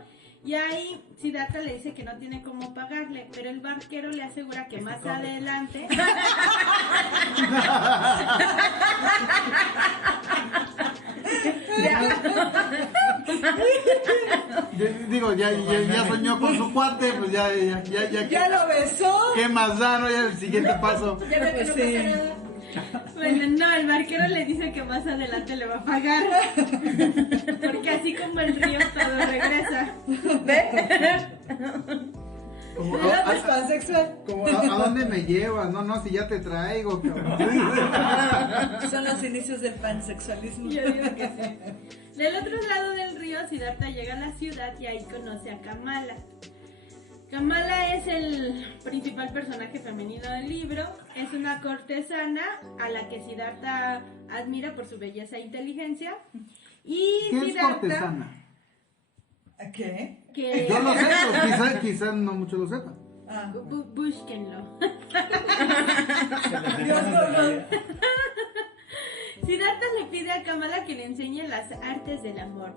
Y ahí Siddhartha le dice que no tiene cómo pagarle, pero el barquero le asegura que más adelante Ya. Digo, ya soñó con su cuate, pues ya ¿Ya lo besó? ¿qué más da, no? Ya el siguiente paso. Ya ve que no Sí. pasa nada. Bueno, no, el barquero le dice que más adelante le va a pagar. Porque así como el río todo regresa. Como, El otro es pansexual. ¿a dónde me llevas? No, si ya te traigo, cabrón. Son los inicios del pansexualismo. Yo digo que sí. Del otro lado del río, Siddhartha llega a la ciudad y ahí conoce a Kamala. Kamala es el principal personaje femenino del libro. Es una cortesana a la que Siddhartha admira por su belleza e inteligencia. Y ¿Qué es Siddhartha, cortesana? ¿Qué? que Yo lo sé, pero quizás no muchos lo sepan. Ah. Búsquenlo. Se les dejamos de tarea. Siddhartha le pide a Kamala que le enseñe las artes del amor.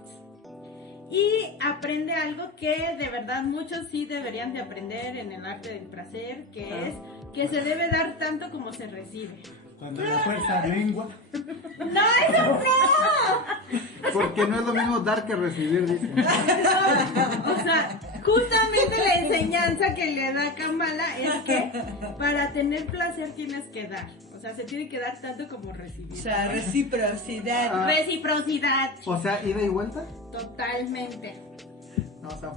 Y aprende algo que de verdad muchos sí deberían de aprender en el arte del placer, que es que se debe dar tanto como se recibe. Cuando la fuerza lengua. ¡No, eso no! Porque no es lo mismo dar que recibir, dice. O sea, justamente la enseñanza que le da Kamala es que para tener placer tienes que dar. O sea, se tiene que dar tanto como O recibir. sea, reciprocidad. Ah. Reciprocidad. O sea, ida y vuelta. Totalmente. No, o sea,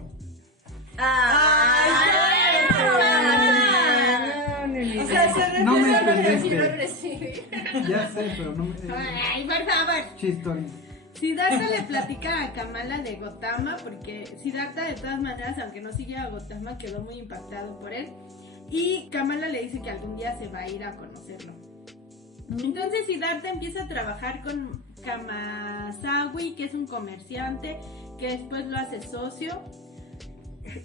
O sea, se refiere no me a Recibir, entendiste. recibir. Ya sé, pero no me. Ay, por favor. Chistorín. Siddhartha le platica a Kamala de Gotama porque Siddhartha de todas maneras, aunque no sigue a Gotama, quedó muy impactado por él. Y Kamala le dice que algún día se va a ir a conocerlo. Entonces Siddhartha empieza a trabajar con Kamasawi, que es un comerciante, que después lo hace socio.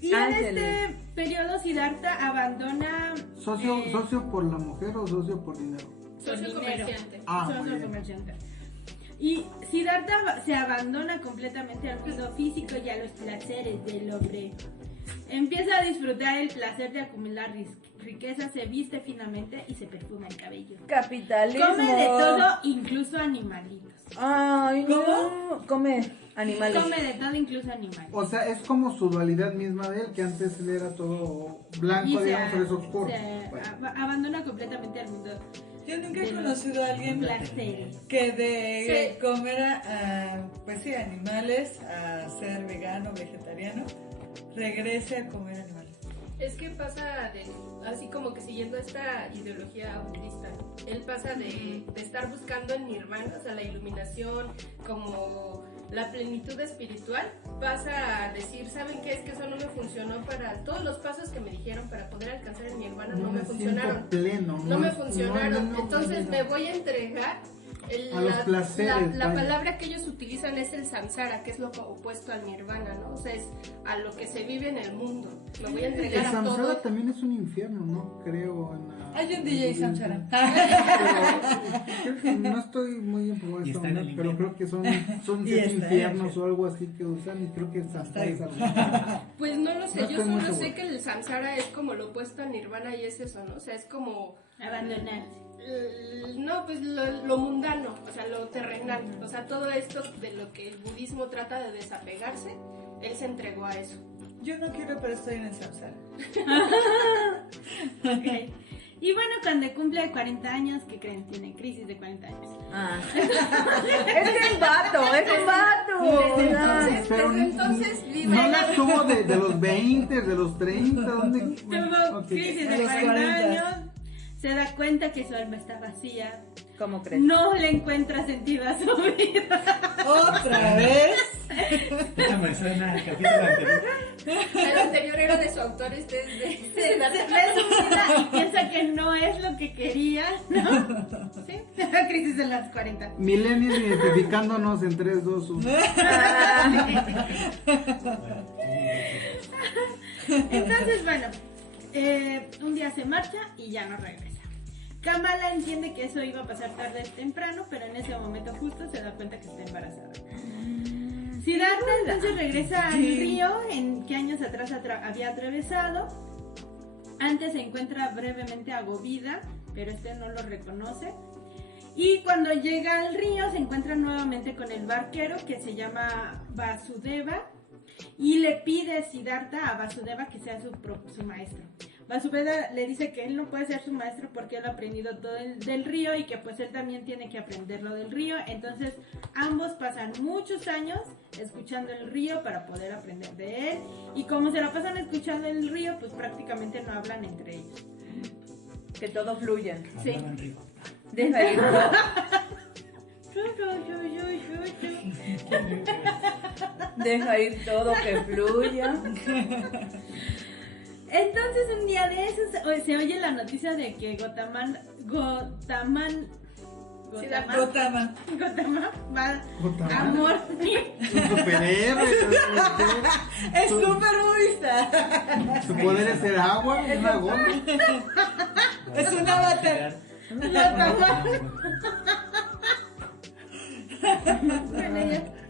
Y en este periodo Siddhartha abandona... ¿Socio por la mujer o socio por dinero? Socio dinero. comerciante. Ah, Socio muy bien. comerciante. Y Siddhartha se abandona completamente al mundo físico y a los placeres del hombre. Empieza a disfrutar el placer de acumular riqueza, se viste finamente y se perfuma el cabello. Capitalismo. Come de todo, incluso animalitos. Ay, no. Come animales. Come de todo, incluso animales. O sea, es como su dualidad misma de él, que antes él era todo blanco, Y digamos, pero es oscuro. se abandona completamente al mundo Yo nunca de he los conocido a alguien placeres. que de Sí. comer pues sí, animales a ser vegano, vegetariano, regrese a comer animales. Es que pasa de, así como que siguiendo esta ideología budista, él pasa de estar buscando el nirvana, o sea, la iluminación, como la plenitud espiritual, pasa a decir, ¿saben qué? Es que eso no me funcionó para todos los pasos que me dijeron para poder alcanzar el nirvana, no me funcionaron. siento pleno. No me es- funcionaron, no, entonces me voy a entregar. A los placeres, la vaya. palabra que ellos utilizan es el samsara, que es lo opuesto al nirvana, ¿no? O sea, es a lo que se vive en el mundo. Me voy a El entregar a samsara todo. también es un infierno, ¿no? Creo en la... Hay un DJ Samsara. Pero, creo que no estoy muy informado de Y esta está en onda, el pero infierno. creo que son Y siete está en el infiernos infierno. o algo así que usan y creo que samsara es algo. Pues no lo sé, No yo estoy muy solo sé seguro. que el samsara es como lo opuesto al nirvana y es eso, ¿no? O sea, es como... Abandonarse. No, pues lo mundano, o sea, lo terrenal. O sea, todo esto de lo que el budismo trata de desapegarse, él se entregó a eso. Yo no quiero, pero estoy en el Samsara. Ok. Y bueno, cuando cumple 40 años, ¿qué creen? Tiene crisis de 40 años. Ah. Es un vato, es un vato. Desde Ah. entonces, Pero desde entonces vive no la- las tuvo de los 20, de los 30, ¿dónde? Tuvo Ok. crisis A de los 40 40. años, se da cuenta que su alma está vacía, ¿Cómo crees? no le encuentra sentido a su vida. ¿Otra vez? Eso me suena al capítulo anterior. El anterior era de su autor, este es de... Se ve su vida y piensa que no es lo que quería, ¿no? ¿Sí? Crisis de las 40. Millennials identificándonos en 3, 2, 1. Entonces, bueno, un día se marcha y ya no regresa. Kamala entiende que eso iba a pasar tarde o temprano, pero en ese momento justo se da cuenta que está embarazada. Siddhartha entonces regresa al río en que años atrás había atravesado. Antes se encuentra brevemente a Govida, pero este no lo reconoce. Y cuando llega al río se encuentra nuevamente con el barquero que se llama Vasudeva. y le pide Siddhartha a Vasudeva que sea su maestro. Vasudeva le dice que él no puede ser su maestro porque él ha aprendido todo del río y que pues él también tiene que aprender lo del río. Entonces ambos pasan muchos años escuchando el río para poder aprender de él, y como se la pasan escuchando el río, pues prácticamente no hablan entre ellos. Que todo fluya. Sí. Hablaban río. Deja ir todo. Deja ir todo, que fluya. Entonces un día de esos se oye la noticia de que Gotama va a morir. Un superhéroe. Es súper budista. Su poder es el agua, una goma. Es un avatar.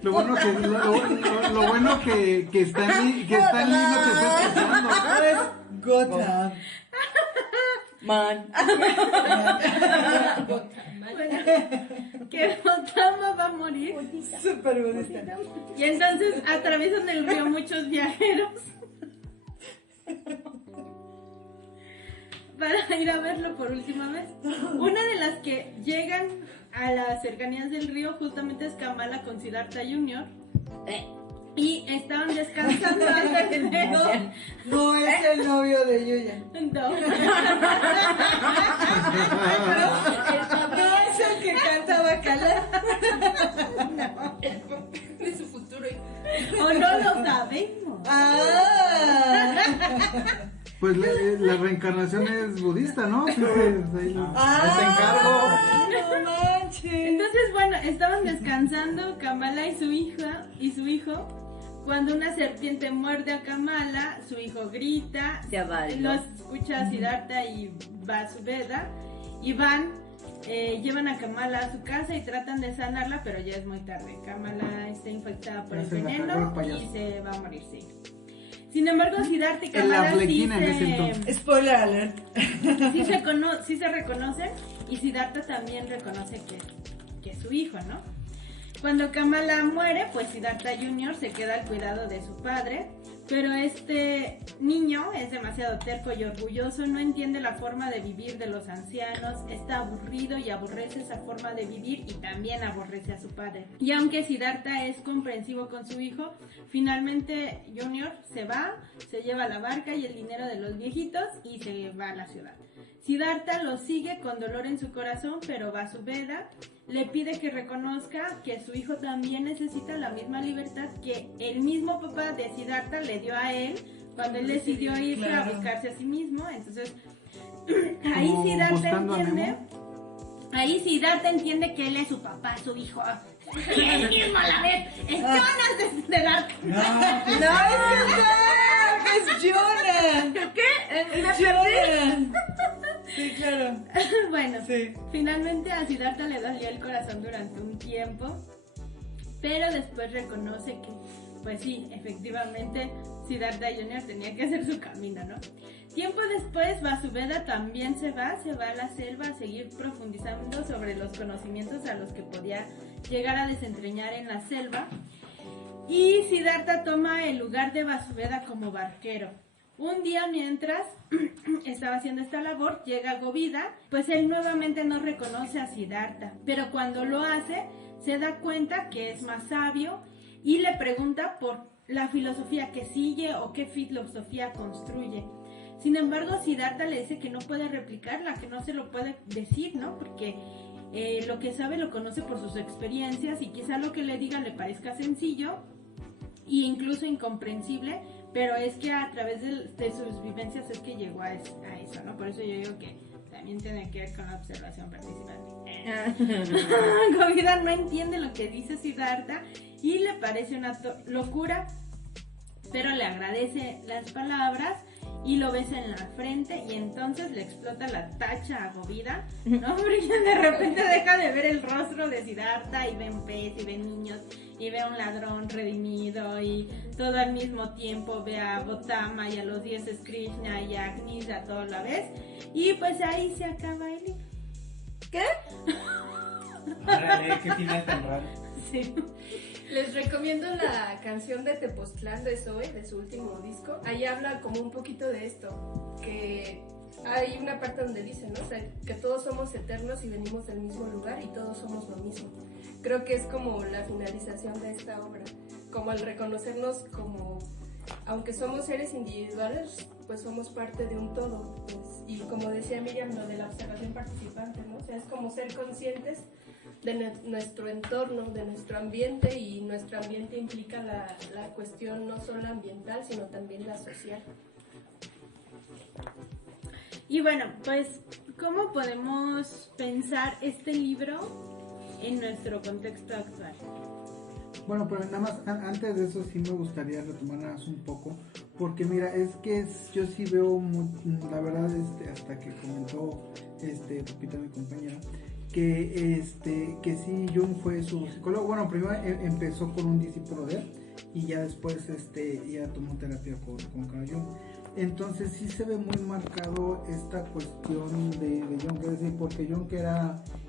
Lo bueno que Stan Lee no te está escuchando. Gotham. Man. Que Gotama va a morir. Súper budista. Y entonces atraviesan el río muchos viajeros para ir a verlo por última vez. Una de las que llegan a las cercanías del río justamente es Kamala con Siddhartha Jr. Y estaban descansando antes de... No es el novio de Yuya. No. No es el que canta Bacala. De su futuro. O no lo sabemos. Ah. Pues la reencarnación es budista, ¿no? Entonces, ahí te encargo. No manches. Entonces, bueno, estaban descansando Kamala y su hijo. Cuando una serpiente muerde a Kamala, su hijo grita, los escucha Siddhartha y Vasudeva, y llevan a Kamala a su casa y tratan de sanarla, pero ya es muy tarde. Kamala está infectada por el veneno y se va a morir, sí. Sin embargo, Siddhartha y Kamala Spoiler alert. sí se reconocen, y Siddhartha también reconoce que es su hijo, ¿no? Cuando Kamala muere, pues Siddhartha Jr. se queda al cuidado de su padre, pero este niño es demasiado terco y orgulloso, no entiende la forma de vivir de los ancianos, está aburrido y aborrece esa forma de vivir, y también aborrece a su padre. Y aunque Siddhartha es comprensivo con su hijo, finalmente Junior se lleva la barca y el dinero de los viejitos y se va a la ciudad. Siddhartha lo sigue con dolor en su corazón, pero Vasudeva le pide que reconozca que su hijo también necesita la misma libertad que el mismo papá de Siddhartha le dio a él cuando él decidió irse a buscarse a sí mismo. Entonces, ahí Siddhartha entiende que él es su papá, su hijo. Y él mismo a la vez es Jonas del arca. Es Jonah. ¿Qué? Es Jonah. Sí, claro. Bueno, Sí. Finalmente a Siddhartha le dolió el corazón durante un tiempo, pero después reconoce que, pues sí, efectivamente Siddhartha Jr. tenía que hacer su camino, ¿no? Tiempo después, Vasudeva también se va a la selva a seguir profundizando sobre los conocimientos a los que podía llegar a desentrañar en la selva, y Siddhartha toma el lugar de Vasudeva como barquero. Un día, mientras estaba haciendo esta labor, llega Govida, pues él nuevamente no reconoce a Siddhartha, pero cuando lo hace, se da cuenta que es más sabio y le pregunta por la filosofía que sigue o qué filosofía construye. Sin embargo, Siddhartha le dice que no puede replicarla, que no se lo puede decir, ¿no? Porque lo que sabe lo conoce por sus experiencias, y quizá lo que le diga le parezca sencillo e incluso incomprensible, pero es que a través de sus vivencias es que llegó a eso, ¿no? Por eso yo digo que también tiene que ver con la observación participante. Govida no entiende lo que dice Siddhartha y le parece una locura, pero le agradece las palabras y lo besa en la frente, y entonces le explota la tacha a Govida, ¿no? Porque de repente deja de ver el rostro de Siddhartha y ve un pez y ve niños y ve a un ladrón redimido, y todo al mismo tiempo ve a Gotama y a los 10 Krishna y a Agnis a todo a la vez, y pues ahí se acaba el libro. ¿Qué? Órale, qué final tan raro. Sí. Les recomiendo la canción de Tepoztlán de Zoe, de su último disco. Ahí habla como un poquito de esto, que hay una parte donde dice, ¿no? O sea, que todos somos eternos y venimos del mismo lugar y todos somos lo mismo. Creo que es como la finalización de esta obra, como el reconocernos como, aunque somos seres individuales, pues somos parte de un todo, pues. Y como decía Miriam, lo de la observación participante, ¿no? O sea, es como ser conscientes de nuestro entorno, de nuestro ambiente, y nuestro ambiente implica la cuestión no solo ambiental, sino también la social. Y bueno, pues, ¿cómo podemos pensar este libro en nuestro contexto actual? Bueno, pero nada más, antes de eso sí me gustaría retomar nada más un poco, porque mira, es que yo sí veo, la verdad, hasta que comentó Pepita, mi compañera, que sí, Jung fue su psicólogo. Bueno, primero empezó con un discípulo de él, y ya después ya tomó terapia con Carl Jung. Entonces sí se ve muy marcado esta cuestión de Jung, es decir, porque Jung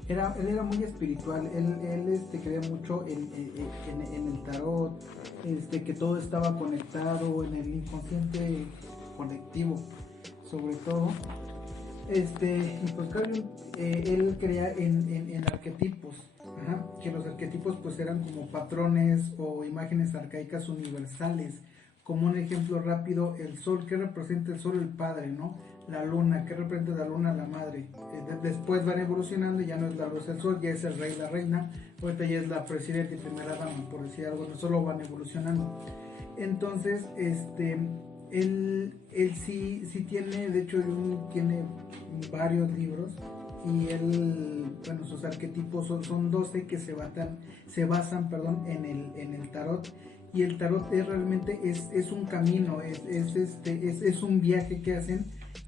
él era muy espiritual, él creía mucho en el tarot, que todo estaba conectado en el inconsciente colectivo, sobre todo. Y pues Carl Jung, él creía en arquetipos, que los arquetipos pues eran como patrones o imágenes arcaicas universales. Como un ejemplo rápido, el sol, ¿qué representa el sol? El padre, ¿no? La luna, ¿qué representa la luna? La madre. Después van evolucionando y ya no es la luz del sol, ya es el rey, la reina. Ahorita ya es la presidenta y primera dama, por decir algo, no solo van evolucionando. Entonces, él sí tiene, de hecho, tiene varios libros, y bueno, sus arquetipos son 12 que se basan en el tarot. Y el tarot realmente es un camino, es un viaje que hacen,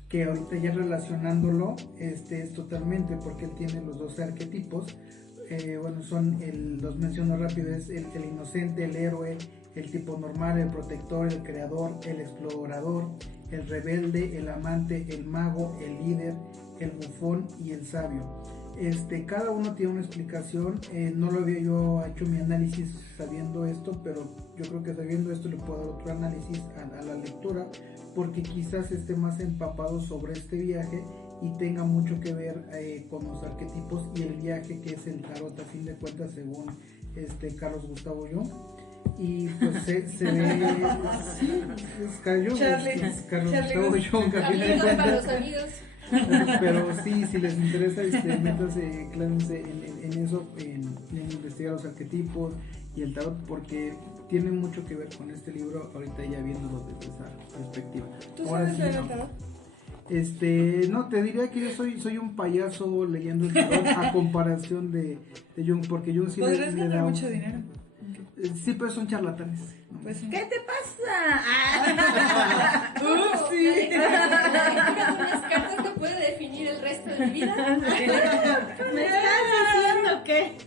que ahorita ya relacionándolo es totalmente, porque él tiene los 12 arquetipos. Bueno, los menciono rápido, es el inocente, el héroe, el tipo normal, el protector, el creador, el explorador, el rebelde, el amante, el mago, el líder, el bufón y el sabio. Cada uno tiene una explicación. No lo había yo hecho mi análisis sabiendo esto, pero yo creo que sabiendo esto le puedo dar otro análisis a la lectura, porque quizás esté más empapado sobre este viaje y tenga mucho que ver con los arquetipos y el viaje que es el tarot, a fin de cuentas, según Carlos Gustavo Jung. Y pues se ve, sí, es Carl Jung, es Carlos Gustavo Jung, a fin de Amigos para cuentas. los amigos. Pero sí, si les interesa, métanse, clávense en eso, en investigar los arquetipos y el tarot, porque tiene mucho que ver con este libro, ahorita ya viéndolo desde esa perspectiva. ¿Tú Ahora sabes sí, leer no. el tarot? No, te diría que yo soy un payaso leyendo el tarot a comparación de Jung, porque Jung sí Podrás le ganar da mucho dinero. Sí, pero son charlatanes, ¿no? Pues sí. ¿Qué te pasa? Sí. Las cartas no puede definir el resto de mi vida. ¿Me estás diciendo que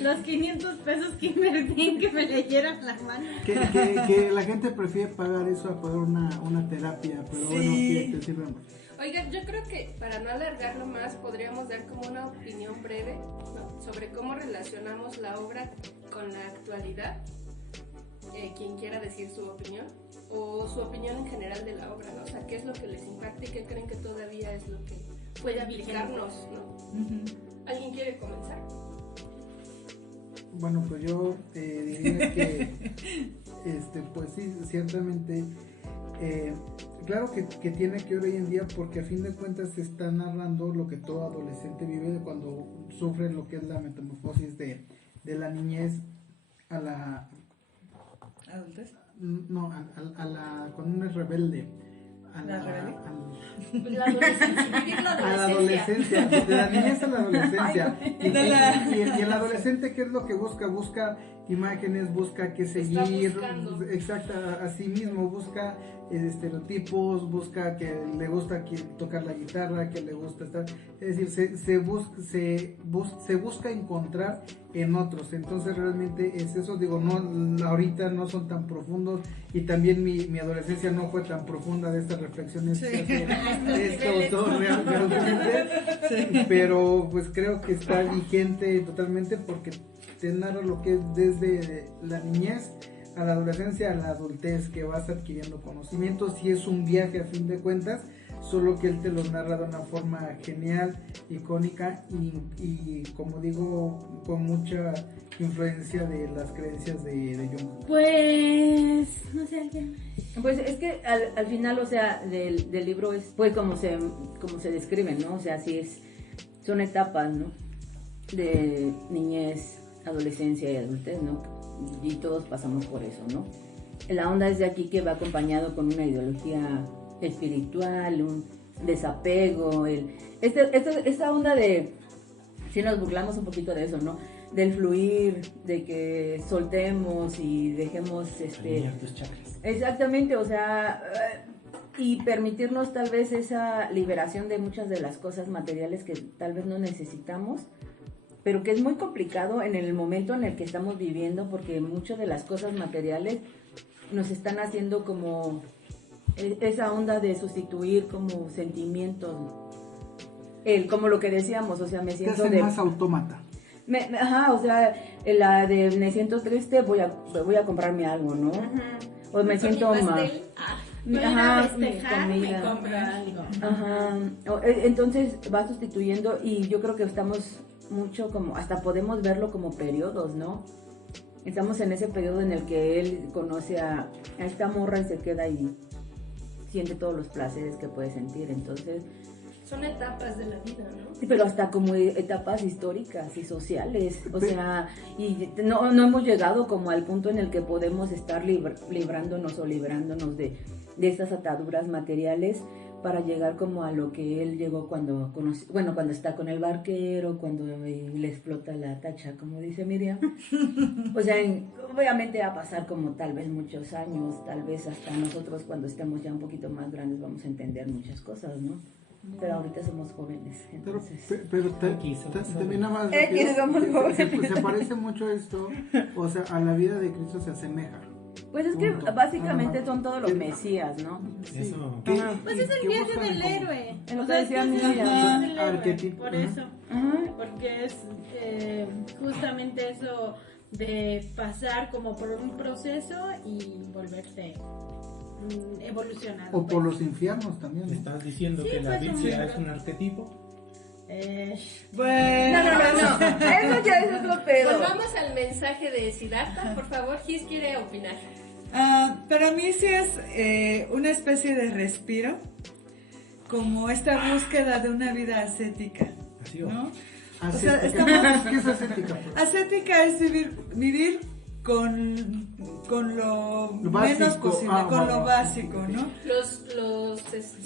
los 500 pesos que invertí en que me leyeran la mano? Que la gente prefiere pagar eso a pagar una terapia, pero Sí. bueno, sí, te sirve mucho. Oigan, yo creo que para no alargarlo más podríamos dar como una opinión breve, ¿no?, sobre cómo relacionamos la obra con la actualidad. Quien quiera decir su opinión, o su opinión en general de la obra, ¿no? O sea, qué es lo que les impacta y qué creen que todavía es lo que puede aplicarnos, ¿no? Ujú. ¿Alguien quiere comenzar? Bueno, pues yo diría que, pues sí, ciertamente, claro que tiene que ver hoy en día, porque a fin de cuentas se está narrando lo que todo adolescente vive cuando sufre lo que es la metamorfosis de la niñez a la... ¿Adultez? No, cuando uno es rebelde. ¿La rebelde? La adolescencia, vivir la A la adolescencia. adolescencia, de la niñez a la adolescencia. Y de el adolescente, ¿qué es lo que busca? Busca imágenes, busca qué Está seguir, buscando. exacto, a sí mismo, busca estereotipos, busca que le gusta tocar la guitarra, que le gusta estar, es decir, se busca encontrar en otros. Entonces realmente es eso, digo, no, ahorita no son tan profundos, y también mi adolescencia no fue tan profunda de estas reflexiones que hace este autor realmente, pero pues creo que está vigente totalmente, porque te narra lo que es de la niñez a la adolescencia, a la adultez, que vas adquiriendo conocimientos y es un viaje a fin de cuentas, solo que él te lo narra de una forma genial, icónica y como digo, con mucha influencia de las creencias de Jung. Pues, no sé, alguien. Pues es que al final, o sea, del libro es pues como se describen, ¿no? O sea, sí son etapas, ¿no? De niñez, adolescencia y adultez, ¿no? Y todos pasamos por eso, ¿no? La onda es de aquí que va acompañado con una ideología espiritual, un desapego, esta onda de, si nos burlamos un poquito de eso, ¿no? Del fluir, de que soltemos y dejemos Alinear tus chakras. Exactamente, o sea, y permitirnos tal vez esa liberación de muchas de las cosas materiales que tal vez no necesitamos, pero que es muy complicado en el momento en el que estamos viviendo, porque muchas de las cosas materiales nos están haciendo como esa onda de sustituir como sentimientos, como lo que decíamos, o sea, me Te siento hacen de... más autómata. o sea, la de me siento triste, voy a comprarme algo, ¿no? O me siento Mi mal. pastel, voy a ir a festejar, mi me comida. compro algo. Ajá, entonces va sustituyendo y yo creo que estamos mucho como, hasta podemos verlo como periodos, ¿no? Estamos en ese periodo en el que él conoce a esta morra y se queda y siente todos los placeres que puede sentir, entonces... Son etapas de la vida, ¿no? Sí, pero hasta como etapas históricas y sociales, o sea, y no hemos llegado como al punto en el que podemos estar librándonos o librándonos de estas ataduras materiales para llegar como a lo que él llegó cuando cuando está con el barquero, cuando le explota la tacha, como dice Miriam. O sea, obviamente va a pasar como tal vez muchos años, tal vez hasta nosotros cuando estemos ya un poquito más grandes vamos a entender muchas cosas, ¿no? Pero ahorita somos jóvenes, entonces... Pero Aquí somos también nada más Aquí somos jóvenes. se parece mucho esto, o sea, a la vida de Cristo se asemeja. Pues es que Punto. básicamente Nada más. son todos los mesías, ¿no? Eso. ¿Qué- Pues es el qué viaje buscan en del común? héroe. Es lo O que sea, decía es Miriam. el viaje del héroe, Arquetipo, por ajá. eso. Ajá. Porque es justamente eso de pasar como por un proceso y volverse evolucionado. O por pues. los infiernos también, ¿Me ¿no? estás diciendo Sí, que la pues, Biblia un- es un arquetipo? Bueno, No, eso ya es otro pedo. Volvamos al mensaje de Siddhartha, por favor. Gis quiere opinar. para mí sí es una especie de respiro, como esta búsqueda de una vida ascética, Así o. ¿no? Ascética. O sea, estamos- ¿Qué es ascética? Pues? Ascética es vivir con lo Básico, menos posible, con lo básico, ¿no? Los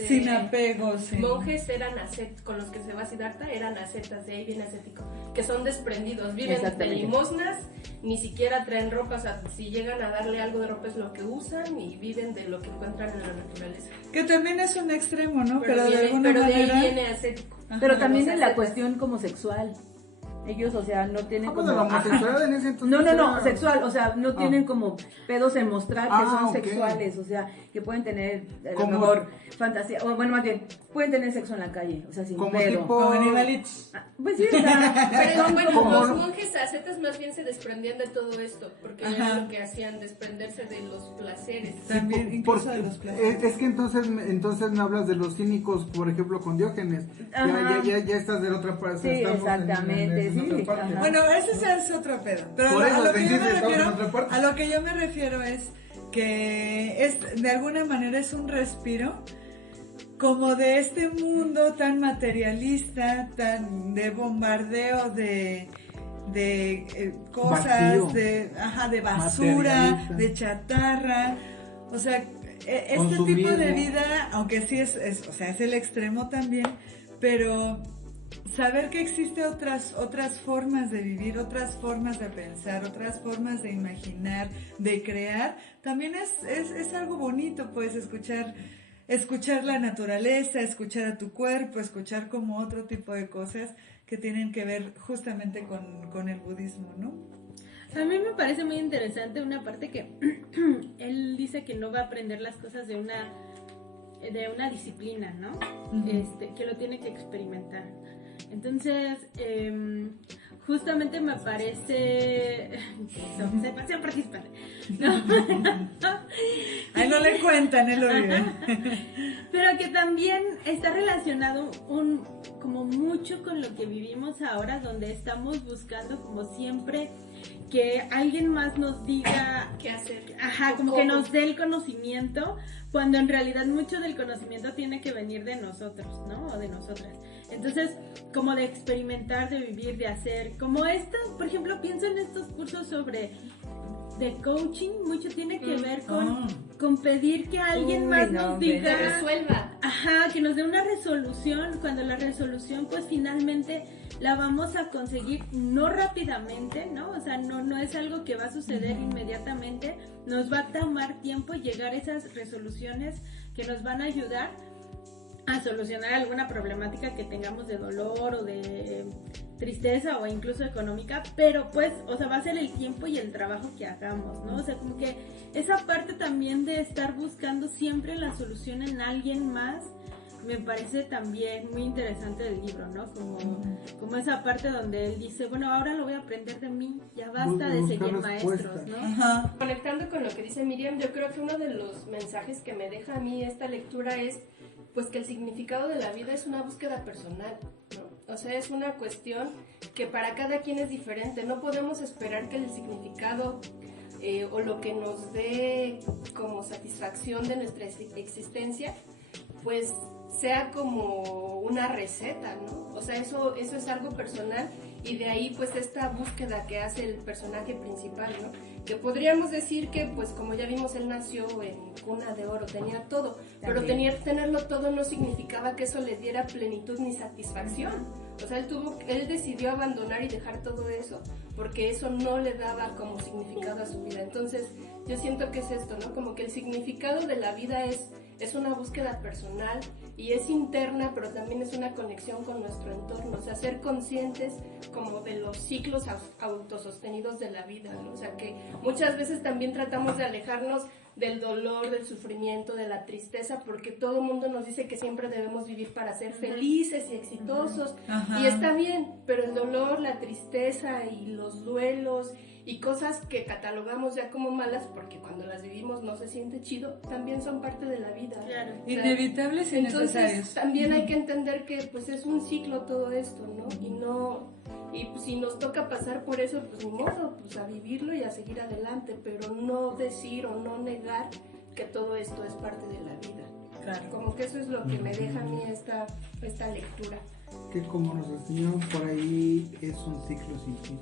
Sin apegos. sin- monjes eran con los que se va Siddhartha eran ascetas, de ahí viene ascético, que son desprendidos, viven de Exactamente. limosnas, ni siquiera traen ropa, o sea, si llegan a darle algo de ropa es lo que usan y viven de lo que encuentran en la naturaleza. Que también es un extremo, ¿no? Pero, de viene- alguna pero de manera... ahí viene ascético. Pero Ajá, también los en la ascetas. cuestión como sexual. Ellos, o sea, no tienen Ah, como... bueno, la homosexualidad en ese entonces No, era- sexual, o sea, no tienen como pedos en mostrar que son ok. sexuales, o sea, que pueden tener a lo Como- mejor fantasía, o bueno, más bien, pueden tener sexo en la calle, o sea, sin Como pedo. tipo- Como animalitos. Ah, pues sí, o sea, Pero bueno, como- los monjes ascetas más bien se desprendían de todo esto, porque Ajá. era lo que hacían, desprenderse de los placeres. También, incluso Porque- de los placeres. es que entonces me hablas de los cínicos, por ejemplo, con Diógenes. Ajá. Ya estás de la otra parte. Sí, estamos exactamente, en sí, otra parte. ajá. Bueno, ese ya es otro pedo. Pero Por a eso, lo que yo me dijiste, estamos en refiero, otra parte. a lo que yo me refiero es que es de alguna manera es un respiro como de este mundo tan materialista, tan de bombardeo de cosas, Vacío. de basura, Materialista. de chatarra. O sea, este tipo Consumismo. de vida, aunque sí o sea, es el extremo también, pero saber que existe otras formas de vivir, otras formas de pensar, otras formas de imaginar, de crear, también es algo bonito, pues escuchar la naturaleza, escuchar a tu cuerpo, escuchar como otro tipo de cosas que tienen que ver justamente con el budismo, ¿no? A mí me parece muy interesante una parte que él dice que no va a aprender las cosas de una disciplina, ¿no? Ujú. Que lo tiene que experimentar. Entonces, justamente me parece... Pasión participante. No. Ahí no le cuentan, él lo vive. Pero que también está relacionado como mucho con lo que vivimos ahora, donde estamos buscando como siempre que alguien más nos diga ¿Qué hacer? Ajá, como que nos dé el conocimiento, cuando en realidad mucho del conocimiento tiene que venir de nosotros, ¿no? O de nosotras. Entonces, como de experimentar, de vivir, de hacer, como por ejemplo, pienso en estos cursos sobre de coaching, mucho tiene que ver con pedir que alguien más nos diga, que resuelva. Ajá, que nos dé una resolución, cuando la resolución pues finalmente la vamos a conseguir no rápidamente, ¿no? O sea, no es algo que va a suceder inmediatamente, nos va a tomar tiempo llegar a esas resoluciones que nos van a ayudar a solucionar alguna problemática que tengamos de dolor o de tristeza o incluso económica, pero pues, o sea, va a ser el tiempo y el trabajo que hagamos, ¿no? O sea, como que esa parte también de estar buscando siempre la solución en alguien más, me parece también muy interesante del libro, ¿no? Como esa parte donde él dice, bueno, ahora lo voy a aprender de mí, ya basta de seguir maestros, ¿no? Ajá. Conectando con lo que dice Miriam, yo creo que uno de los mensajes que me deja a mí esta lectura es pues que el significado de la vida es una búsqueda personal, ¿no? O sea, es una cuestión que para cada quien es diferente. No podemos esperar que el significado o lo que nos dé como satisfacción de nuestra existencia, pues sea como una receta, ¿no? O sea, eso es algo personal, y de ahí pues esta búsqueda que hace el personaje principal, ¿no? Que podríamos decir que pues como ya vimos, él nació en cuna de oro, tenía todo, pero tenerlo todo no significaba que eso le diera plenitud ni satisfacción. O sea, él decidió abandonar y dejar todo eso porque eso no le daba como significado a su vida. Entonces yo siento que es esto, ¿no? Como que el significado de la vida es una búsqueda personal y es interna, pero también es una conexión con nuestro entorno, o sea, ser conscientes como de los ciclos autosostenidos de la vida, ¿no? O sea, que muchas veces también tratamos de alejarnos del dolor, del sufrimiento, de la tristeza, porque todo el mundo nos dice que siempre debemos vivir para ser felices y exitosos, y está bien, pero el dolor, la tristeza y los duelos y cosas que catalogamos ya como malas porque cuando las vivimos no se siente chido, también son parte de la vida. Claro. O sea, Inevitables y entonces necesarios. también hay que entender que pues es un ciclo todo esto, ¿no? Y pues, si nos toca pasar por eso, pues ni modo, pues a vivirlo y a seguir adelante, pero no decir o no negar que todo esto es parte de la vida. Claro. Como que eso es lo que me deja a mí esta lectura. Que como nos enseñaron por ahí, es un ciclo sin fin.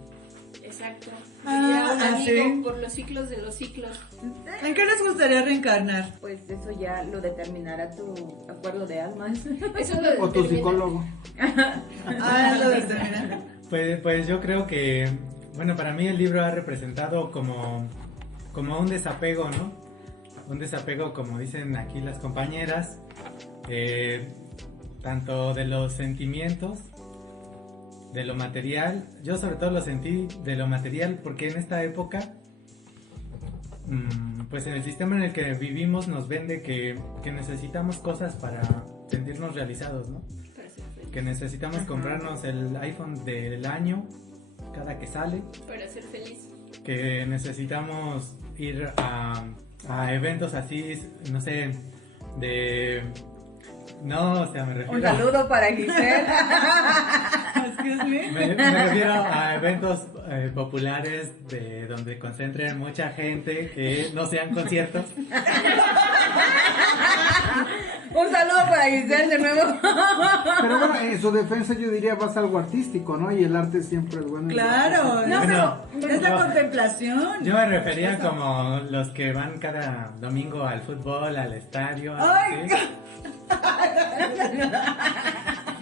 Exacto. Ah, Diría un amigo, sí. por los ciclos de los ciclos. ¿En qué les gustaría reencarnar? Pues eso ya lo determinará tu acuerdo de almas. Eso es lo O tu determina. psicólogo. Ah, lo determinan. Pues yo creo que, bueno, para mí el libro ha representado como un desapego, ¿no? Un desapego, como dicen aquí las compañeras, tanto de los sentimientos, de lo material. Yo sobre todo lo sentí de lo material porque en esta época, pues en el sistema en el que vivimos nos vende que necesitamos cosas para sentirnos realizados, ¿no? Que necesitamos comprarnos el iPhone del año cada que sale, Para ser feliz. que necesitamos ir a eventos así, no sé, no, o sea, me refiero Un saludo para Giselle. Excuse me. me refiero a eventos populares de donde concentren mucha gente, que no sean conciertos. Un saludo para Giselle de nuevo. Pero bueno, en su defensa yo diría vas a algo artístico, ¿no? Y el arte siempre es bueno. Claro, No, pero es la yo- contemplación. Yo me refería como los que van cada domingo al fútbol, al estadio. Ay, ¿sí?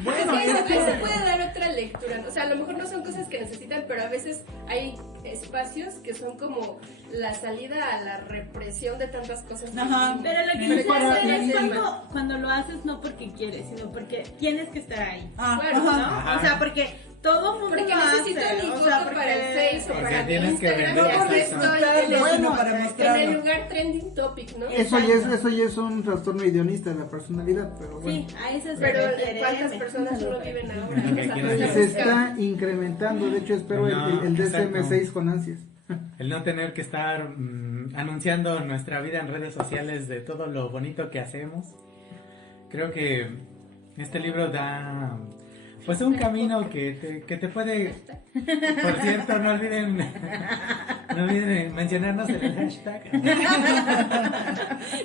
Bueno, ahí se puede dar otra lectura. O sea, a lo mejor no son cosas que necesitan, pero a veces hay espacios que son como la salida a la represión de tantas cosas. Ajá. Pero lo que Me quise para- hacer es Sí. cuando lo haces no porque quieres, sino porque tienes que estar ahí. Ah, Claro, ¿No? ajá. O sea, porque todo mundo Porque lo necesito hace. mi O foto sea, porque para el Face o Porque para mi tienes que Instagram, vender ya eso. estoy Bueno, para en el mostrarlo. lugar trending topic, ¿no? Eso ya es un trastorno idealista de la personalidad, pero bueno. Sí, a eso se Pero refiere. ¿cuántas personas no lo viven ahora? Lo que O sea, quiero no decir. Se buscan. está incrementando, de hecho espero No, el exacto. DSM-6 con ansias. El no tener que estar anunciando nuestra vida en redes sociales de todo lo bonito que hacemos. Creo que este libro da pues un camino que te puede... Por cierto, no olviden mencionarnos el hashtag.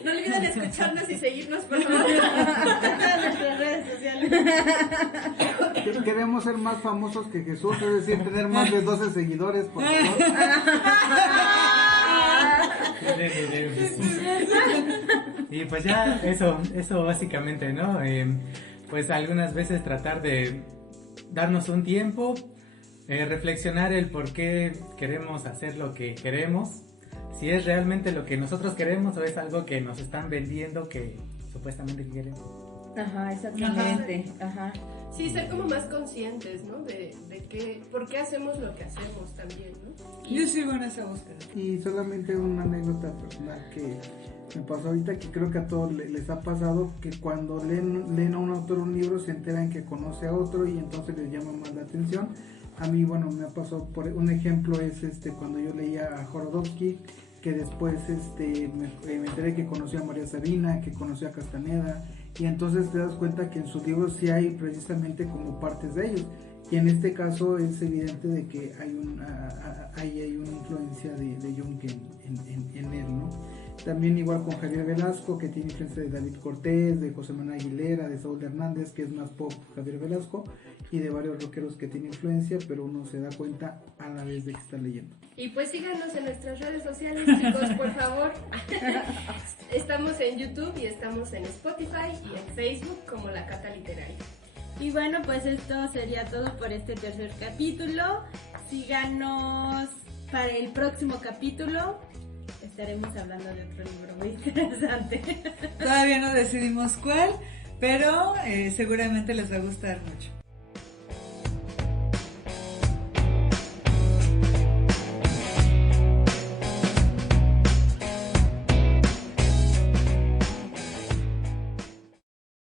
No olviden escucharnos y seguirnos, por favor. En todas nuestras redes sociales. Queremos ser más famosos que Jesús, es decir, tener más de 12 seguidores, por favor. Y pues ya, eso básicamente, ¿no? Pues algunas veces tratar de darnos un tiempo, reflexionar el por qué queremos hacer lo que queremos, si es realmente lo que nosotros queremos o es algo que nos están vendiendo que supuestamente queremos. Ajá, exactamente. Ajá. Sí, ser como más conscientes, ¿no? De que, por qué hacemos lo que hacemos también, ¿no? Yo sigo en esa búsqueda. Y solamente una anécdota personal que me pasó ahorita, que creo que a todos les ha pasado, que cuando leen a un autor un libro se enteran que conoce a otro y entonces les llama más la atención. A mí, bueno, me pasó, por un ejemplo es cuando yo leía a Jorodowski, que después me enteré que conoció a María Sabina, que conoció a Castaneda, y entonces te das cuenta que en sus libros sí hay precisamente como partes de ellos, y en este caso es evidente de que hay una influencia de Jung en él, ¿no? También igual con Javier Velasco, que tiene influencia de David Cortés, de José Manuel Aguilera, de Saúl Hernández, que es más pop Javier Velasco, y de varios rockeros que tiene influencia, pero uno se da cuenta a la vez de que está leyendo. Y pues síganos en nuestras redes sociales, chicos, por favor. Estamos en YouTube y estamos en Spotify y en Facebook como La Cata Literaria. Y bueno, pues esto sería todo por este tercer capítulo. Síganos para el próximo capítulo. Estaremos hablando de otro libro muy interesante. Todavía no decidimos cuál, pero seguramente les va a gustar mucho.